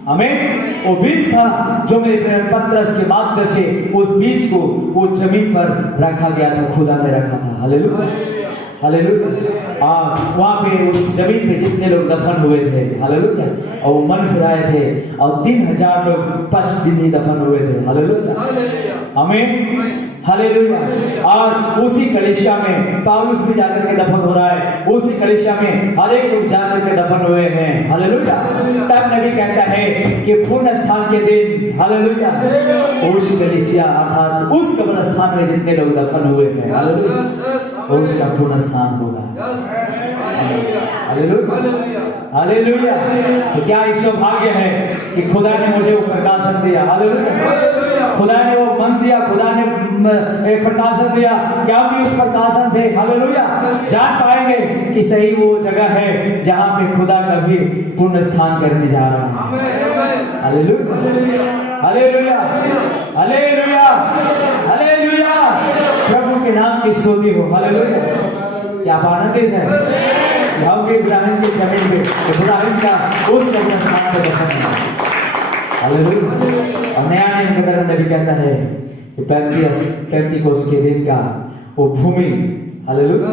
आमीन, वो बीज था जो मेरे पत्रस के माध्यम से उस बीज को वो जमीन पर रखा गया था, खुदा ने रखा था। हालेलुया। हालेलुया। और वहां पे उस जमीन पे जितने लोग दफन हुए थे, हालेलुया, और वो मन फिराए थे और 3000 लोग 5 दिन ही दफन हुए थे। हालेलुया। आमीन। हालेलुया। और उसी कलीसिया में पौलुस भी जाकर के दफन हो रहा है, उसी कलीसिया में हर एक लोग जाकर के दफन हुए हैं। हालेलुया। तब नबी कहता है कि पुण्य स्थान के दिन, हालेलुया, उस कलीसिया अर्थात उस कब्रिस्तान में जितने लोग दफन हुए हैं, हालेलुया, उसका पुण्य स्थान होगा। हालेलुया। हालेलुया। तो क्या ये सौभाग्य है कि खुदा ने मुझे वो प्रकाशन दिया। हालेलुया। खुदा ने वो मन दिया, खुदा ने प्रकाशन दिया। क्या भी उस प्रकाशन से, हालेलुया, जान पाएंगे कि सही वो जगह है जहां पे खुदा का भी पुण्य स्थान करने जा रहा है। हालेलुया। हालेलुया। हालेलुया। हालेलुया। प्रभु के नाम की स्तुति हो। हालेलुया। क्या आनंदित है हम भी इब्राहिम के जमीन पे इब्राहिम का उस पुण्य स्थान पर दफन है। हालेलुया। और नया नियम के अंदर नबी कहता है कि पेंतीकोस्त के दिन का वो भूमि, हालेलुया,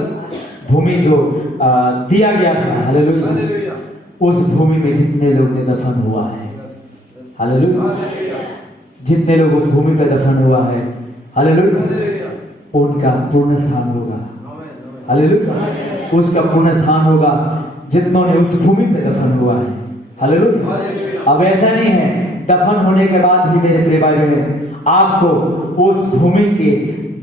भूमि जो दिया गया था, हालेलुया, उस भूमि में जितने लोग ने दफन हुआ है, हालेलुया, जितने लोग उस भूमि पर दफन हुआ है, हालेलुया, उनका पुण्य स्थान होगा। हालेलुया। उसका पुण्य स्थान होगा जितनों ने उस भूमि पे दफन हुआ है। हालेलुया। अब ऐसा नहीं है दफन होने के बाद भी मेरे प्रिय भाई बहन आपको उस भूमि के,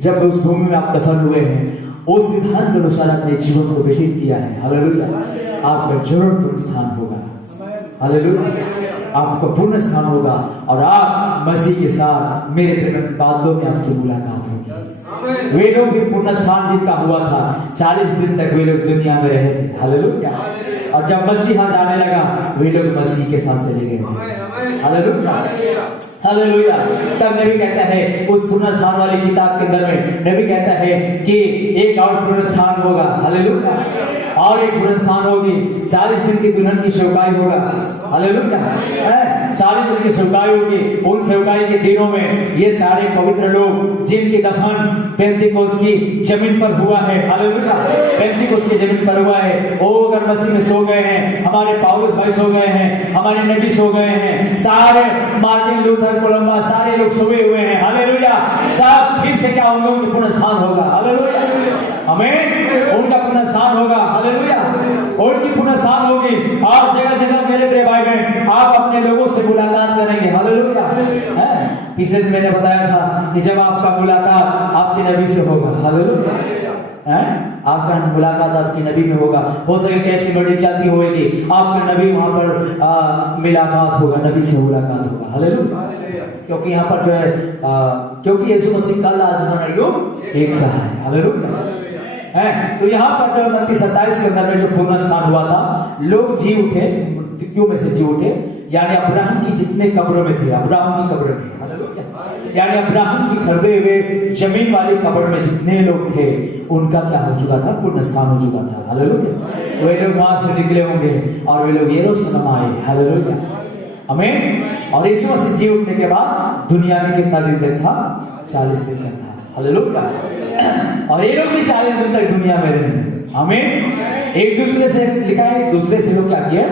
जब उस भूमि में आप दफन हुए हैं उस सिद्धांत के अनुसार अपने जीवन को व्यतीत किया है, हालेलुया, आपका जरूर पुण्य स्थान होगा। हालेलुया। आपका पुण्य स्थान होगा और आप मसीह के साथ मेरे बादलों में आपकी मुलाकात होगी। वे लोग भी पुण्य स्थान जिनका हुआ था 40 दिन तक वे लोग दुनिया में रहे थे। हालेलुया। और जब मसीहा जाने लगा वे लोग मसीह के साथ चले गए। हालेलुया। हालेलुया। तब नबी कहता है उस पुण्य स्थान वाली किताब के अंदर में नबी कहता है कि एक और पुण्य स्थान होगा। हालेलुया। और एक पुण्य स्थान होगी, 40 दिन की दुल्हन की सेवकाई होगा। हालेलुया। 40 दिन की सेवकाई होगी। उन सेवकाई के दिनों में ये सारे पवित्र लोग जिनकी दफन पेंतीकोस्त की जमीन पर हुआ है, हालेलुया, पेंतीकोस्त की जमीन पर हुआ है, वो अगर मसीह में सो गए हैं, हमारे पौलुस भाई सो गए हैं, हमारे नबी सो गए हैं, सारे मार्टिन लूथर कोलंबा सारे लोग सोए हुए हैं। हालेलुया। सब फिर से क्या होंगे, उनका पुण्य स्थान होगा। हालेलुया। आमीन। उनका पुण्य स्थान होगा। हालेलुया। उनकी पुण्य स्थान होगी और जगह जगह मेरे प्रिय भाई बहन आप अपने लोगों से मुलाकात करेंगे। हालेलुया। पिछले दिन मैंने बताया था कि जब आपका मुलाकात आपके नबी से होगा, हालेलुया, आपका मुलाकात आपकी नबी में होगा। हो सके कैसी मीटिंग चलती होगी, आपका नबी वहां पर मुलाकात होगा, नबी से मुलाकात होगा। हालेलुया। क्योंकि यहाँ पर जो है क्योंकि यीशु मसीह कल आज और युग एक सा है। हालेलुया। तो यहाँ पर जो 29-27 के अंदर में जो पुनरुत्थान हुआ था, लोग जी उठे, मृत्यु में से जी उठे, यानी अब्राहम की जितने कब्रों में थे, अब्राहम की कब्र में, हालेलुया, यानी अब्राहम की खरीदे हुए जमीन वाली कब्र में जितने लोग थे, उनका क्या हो चुका था? पुनरुत्थान हो चुका था। हालेलुया। वे लोग वहां से निकले होंगे और वे लोग यरूशलेम आए। हालेलुया, आमीन। और यीशु मसीह जी उठने के बाद दुनिया में कितना दिन तक था? 40 दिन तक था। हालेलुया। और ये लोग भी 40 दिन तक दुनिया में रहे। आमीन। एक दूसरे से लिखा है, एक दूसरे से लोग क्या किया?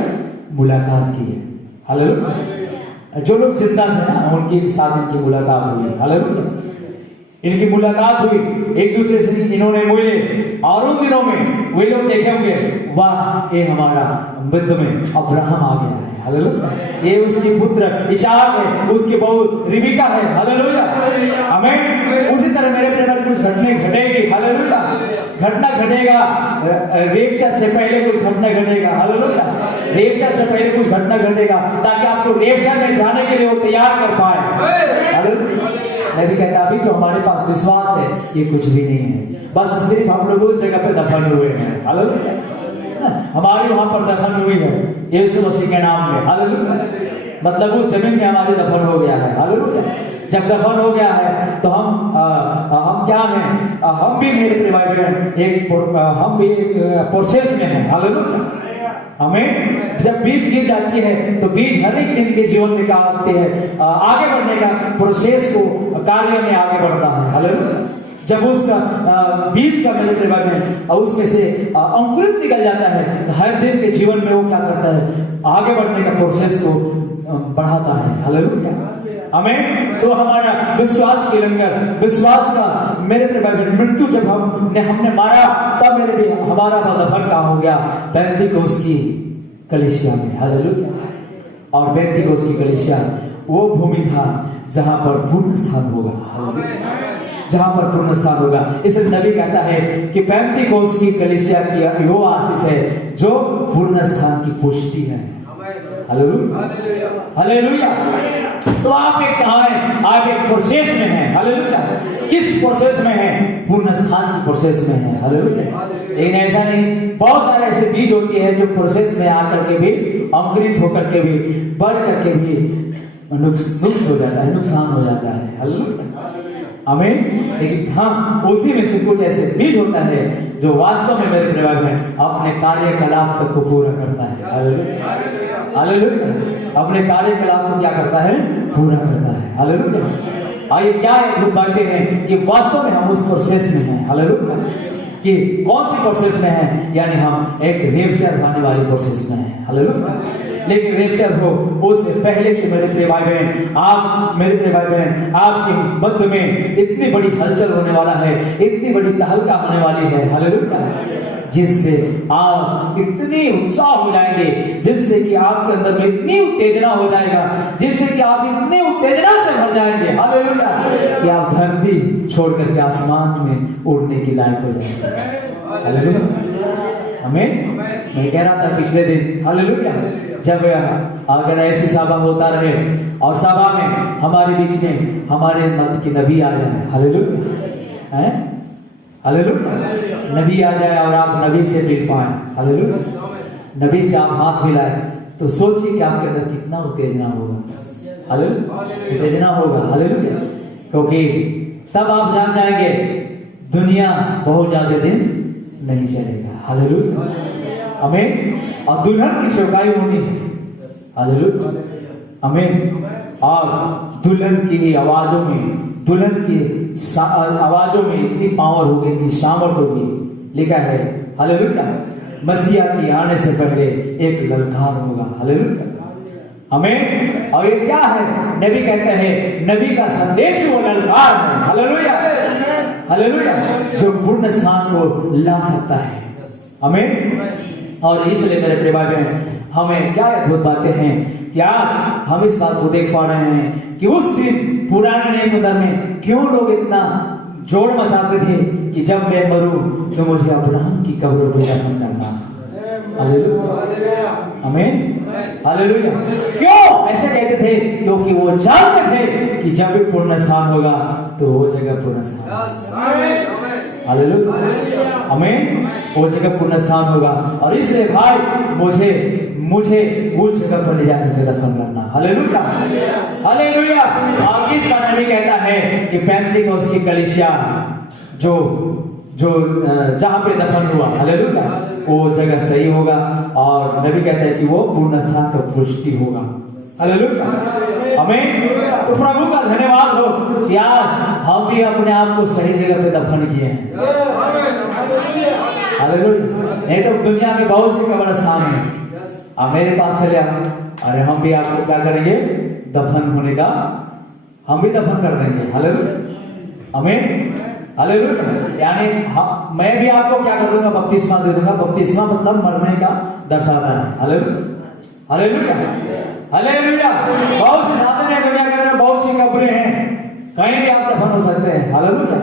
मुलाकात की है। हालेलुया। जो लोग जिंदा थे ना, उनके साथ इनकी मुलाकात हुई। हालेलुया। इनकी मुलाकात हुई, एक दूसरे से इन्होंने मिले, और उन दिनों में वे लोग देखे होंगे, वाह, ये हमारा मध्य में अब्राहम आ गया है। हालेलुया। ये उसकी पुत्र इसहाक है, उसकी बहू रिबका है। हालेलुया, आमीन। उसी तरह मेरे प्रेम में कुछ घटने घटेगी। हालेलुया। घटना घटेगा, रेपचर से पहले कुछ घटना घटेगा। हालेलुया। रेपचर से पहले कुछ घटना घटेगा, ताकि आपको रेपचर में जाने के लिए वो तैयार कर पाए। हालेलुया। मैं भी कहता, अभी तो हमारे पास विश्वास है, ये कुछ भी नहीं है, बस सिर्फ हम लोग उस जगह पे दफन हुए हैं। हालेलुया। हमारी वहां पर दफन हुई है यीशु मसीह के नाम में। हालेलुया। मतलब उस जमीन में हमारी दफन हो गया है। हालेलुया। जब दफन हो गया है तो हम क्या हैं? हम भी, मेरे परिवार में हम भी एक प्रोसेस में हैं। हालेलुया, हमें जब बीज गिर जाती है तो बीज हर एक दिन के जीवन में क्या होते हैं? आगे बढ़ने का प्रोसेस को कार्य में आगे बढ़ता है। हालेलुया। जब उसका बीज का मेरे परिवार में उसमें से अंकुरित निकल जाता है, तो हर दिन के जीवन में वो क्या करता है? आगे बढ़ने का प्रोसेस को बढ़ाता है। हालेलुया, आमीन। तो हमारा विश्वास के लंगर, विश्वास का मेरे परिवार में मृत्यु जब हमने मारा, तब मेरे भी हमारा दफन का हो गया पेंतीकोस की कलीसिया में। हालेलुया। और पेंतीकोस की कलीसिया वो भूमि था जहां पर पूर्ण स्थान होगा। हालेलुया। जहां पर पूर्ण स्थान होगा। इसलिए नबी कहता है कि पेंतीकोस की कलीसिया की वो आशीष है जो पूर्ण स्थान की पुष्टि है। Hallelujah, hallelujah. तो आप एक कहाँ हैं? आप एक प्रोसेस में हैं। हालेलुया। किस प्रोसेस में हैं? पूर्ण स्थान की प्रोसेस में हैं। हालेलुया। लेकिन ऐसा नहीं, बहुत सारे ऐसे बीज होती है जो प्रोसेस में आकर के भी, अंकुरित होकर के भी, बढ़ करके भी नुक्स हो जाता है, नुकसान हो जाता है। हालेलुया, आमीन। लेकिन हाँ, उसी में से कुछ ऐसे बीज होता है जो वास्तव में मेरे परिवार में अपने कार्यकलाप तक को पूरा करता है। Hallelujah, hallelujah. अपने कार्यकलाप को क्या करता है? पूरा करता है। हालेलुया। आइए, क्या अद्भुत बातें हैं कि वास्तव में हम उस प्रोसेस में हैं। हालेलुया। कि कौन सी प्रोसेस में है? यानी हम एक रेपचर होने वाली प्रोसेस में हैं। हालेलुया। लेकिन रेपचर हो उससे पहले कि मेरे प्रिय भाई बहन, आप मेरे प्रिय भाई बहन, आपके मध्य में इतनी बड़ी हलचल होने वाला है, इतनी बड़ी तहलका होने वाली है। हालेलुया। जिससे आप इतने उत्साह हो जाएंगे, जिससे कि आपके अंदर में इतनी उत्तेजना हो जाएगा, जिससे कि आप इतने उत्तेजना से भर जाएंगे। हालेलुया। कि आप धरती छोड़ करके आसमान में उड़ने की लायक हो जाएंगे। हालेलुया, आमीन। मैं कह रहा था पिछले दिन, हालेलुया, जब अगर ऐसी सभा होता रहे और सभा में हमारे बीच में हमारे मत के नबी आ जाए। हालेलुया, हैं? हालेलुया। नबी आ जाए और आप नबी से मिल पाए। हालेलुया। नबी से आप हाथ मिलाए तो सोचिए कि आपके अंदर कितना उत्तेजना होगा। हालेलुया, उत्तेजना होगा। हालेलुया। क्योंकि तब आप जान जाएंगे दुनिया बहुत ज्यादा दिन नहीं चलेगा। हालेलुया, आमीन। और दुल्हन की सेवकाई होनी है। हालेलुया, आमीन। और दुल्हन की आवाजों में, दुल्हन की आवाजों में इतनी पावर होगी, इतनी सामर्थ होगी। लिखा है, हालेलुया, मसीहा की आने से पहले एक ललकार होगा। हालेलुया, आमीन। और ये क्या है? नबी कहते हैं, नबी का संदेश वो ललकार है। हालेलुया, हालेलुया, जो पूर्ण स्थान को ला सकता है। आमीन। और इसलिए मेरे प्रिय भाई बहन, हमें क्या अद्भुत बातें हैं कि आज हम इस बात को देख पा रहे हैं कि उस दिन पुराने नियम में क्यों लोग इतना जोड़ मचाते थे कि जब मैं मरूं तो मुझे अब्राहम की कब्र पे दफन करना। हालेलुया, आमीन। हालेलुया। क्यों ऐसे कहते थे? क्योंकि वो जानते थे कि जब भी पुण्य स्थान होगा तो वो जगह पुण्य स्थान, हालेलुया, आमीन, वो जगह पुण्य स्थान होगा। और इसलिए भाई मुझे उस जगह पर ले जाकर के दफन करना, हालेलुया, हालेलुया। और इसका नबी कहता है कि पेंतीकोस्त की कलीसिया जो जहां पे दफन हुआ, हालेलुया, वो जगह सही होगा। और नबी कहता है कि वो पूर्ण स्थान का पुष्टि होगा, हालेलुया, आमीन। तो प्रभु का धन्यवाद हो कि आज हम भी अपने आप को सही जगह पे दफन किए हैं, हालेलुया। नहीं तो दुनिया में बहुत से कब्रिस्तान है, आप मेरे पास चले आओ, अरे हम भी आपको क्या करेंगे? दफन होने का हम भी दफन कर देंगे, हालेलुया, आमीन, हालेलुया। यानी मैं भी आपको क्या कर दूंगा? बपतिस्मा दे दूंगा। बपतिस्मा मतलब मरने का दर्शाता है, हालेलुया, हालेलुया, हालेलुया। बहुत से साधन है दुनिया के अंदर, बहुत सी कब्रें हैं, कहीं भी आप दफन हो सकते हैं, हालेलुया।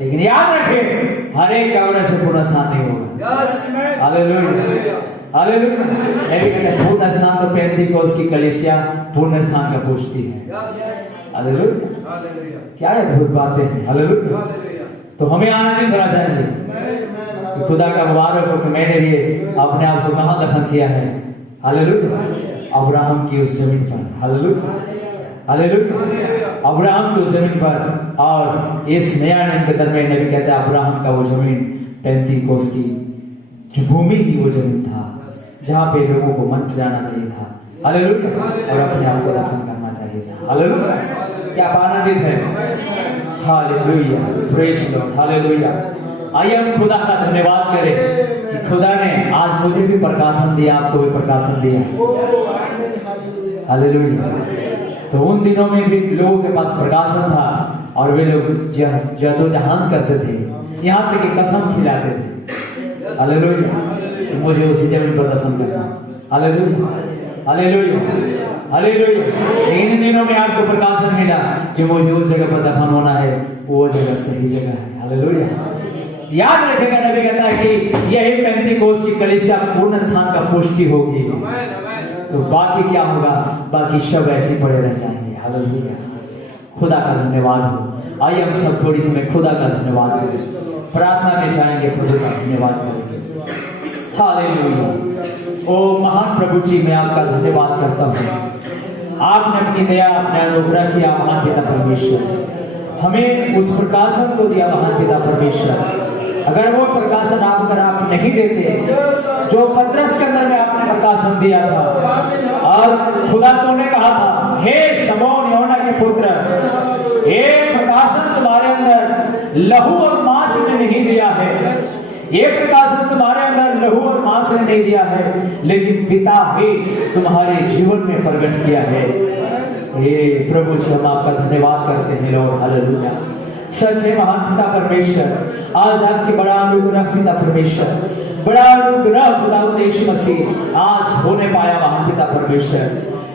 लेकिन याद रखिए हर एक कब्र से पूर्ण स्थान नहीं होगा, हालेलुया, हालेलुया। नबी कहते हैं पूर्ण स्थान तो पेंतीकोस्त की कलीसिया पूर्ण स्थान का पुष्टि है, हालेलुया। क्या अद्भुत बातें हैं, हालेलुया। तो हमें आनंदित होना चाहिए कि खुदा का मुबारक हो कि मैंने भी अपने आप को कहां दफन किया है, हालेलुया, अब्राहम की उस जमीन पर, हालेलुया, हालेलुया, अब्राहम की उस जमीन पर। और इस नया नियम के दरमियान नबी कहते हैं अब्राहम का वो जमीन पेंतीकोस्त की जो भूमि ही वो जमीन था जहां पे लोगों को मन फिराना चाहिए था, हालेलुया, और अपने आप को दफन करना चाहिए था, हालेलुया। क्या आनंदित है, हालेलुया, प्रेज लॉर्ड, हालेलुया। आइए हम खुदा का धन्यवाद करें कि खुदा ने आज मुझे भी प्रकाशन दिया, आपको भी प्रकाशन दिया, हालेलुया। तो उन दिनों में भी लोगों के पास प्रकाशन था और वे लोग जदोजहद करते थे, यहाँ तक कि कसम खिलाते थे, हालेलुया, मुझे उसी जमीन पर दफन करना, हालेलुया, हालेलुया, हालेलुया। इन दिनों में आपको प्रकाशन मिला कि मुझे उस जगह पर दफन होना है, वो जगह सही जगह है, हालेलुया। याद रखेगा नबी कहता है कि यही पेंतीकोस्त की कलीसिया पूर्ण स्थान का पुष्टि होगी, तो बाकी क्या होगा? बाकी सब ऐसे पड़े रह जाएंगे, हालेलुया। खुदा का धन्यवाद हो। आइए हम सब थोड़ी सी में खुदा का धन्यवाद करें, प्रार्थना में जाएंगे, खुदा का धन्यवाद करेंगे, हालेलुया। ओ महान प्रभु जी, मैं आपका धन्यवाद करता हूँ, आपने अपनी दया, अपने अनुग्रह किया, महान पिता परमेश्वर, हमें उस प्रकाशन को दिया, महान पिता परमेश्वर। अगर वो प्रकाशन आप नहीं देते जो पतरस के अंदर में आपने प्रकाशन दिया था, और खुदा तूने कहा था, हे शमौन योना के पुत्र, ये प्रकाशन तुम्हारे अंदर लहू और मांस ने नहीं दिया है, ये प्रकाशन तुम्हारे अंदर लहू और मांस ने नहीं दिया है, लेकिन पिता ही तुम्हारे जीवन में प्रकट किया है। हे प्रभु जी, हम आपका धन्यवाद करते हैं लॉर्ड, हालेलुया। सच है महान पिता परमेश्वर, आज आपके बड़ा अनुग्रह पिता परमेश्वर, बड़ा अनुग्रह खुदावंद यीशु मसीह आज होने पाया महान पिता परमेश्वर,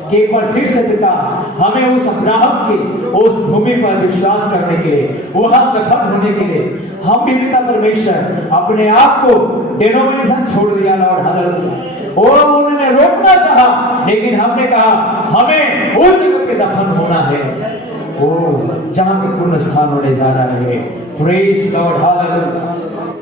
कि एक बार फिर से पिता हमें उस अब्राहम की उस भूमि पर विश्वास करने के लिए, वहां दफन होने के लिए हम भी पिता परमेश्वर अपने आप को डिनोमिनेशन छोड़ दिया लॉर्ड, हालेलुया। और उन्होंने रोकना चाहा, लेकिन हमने कहा हमें उस जगह पे दफन होना है, ओ जहां पे पूर्ण स्थान होने जा रहा है, प्रेज लॉर्ड, हालेलुया।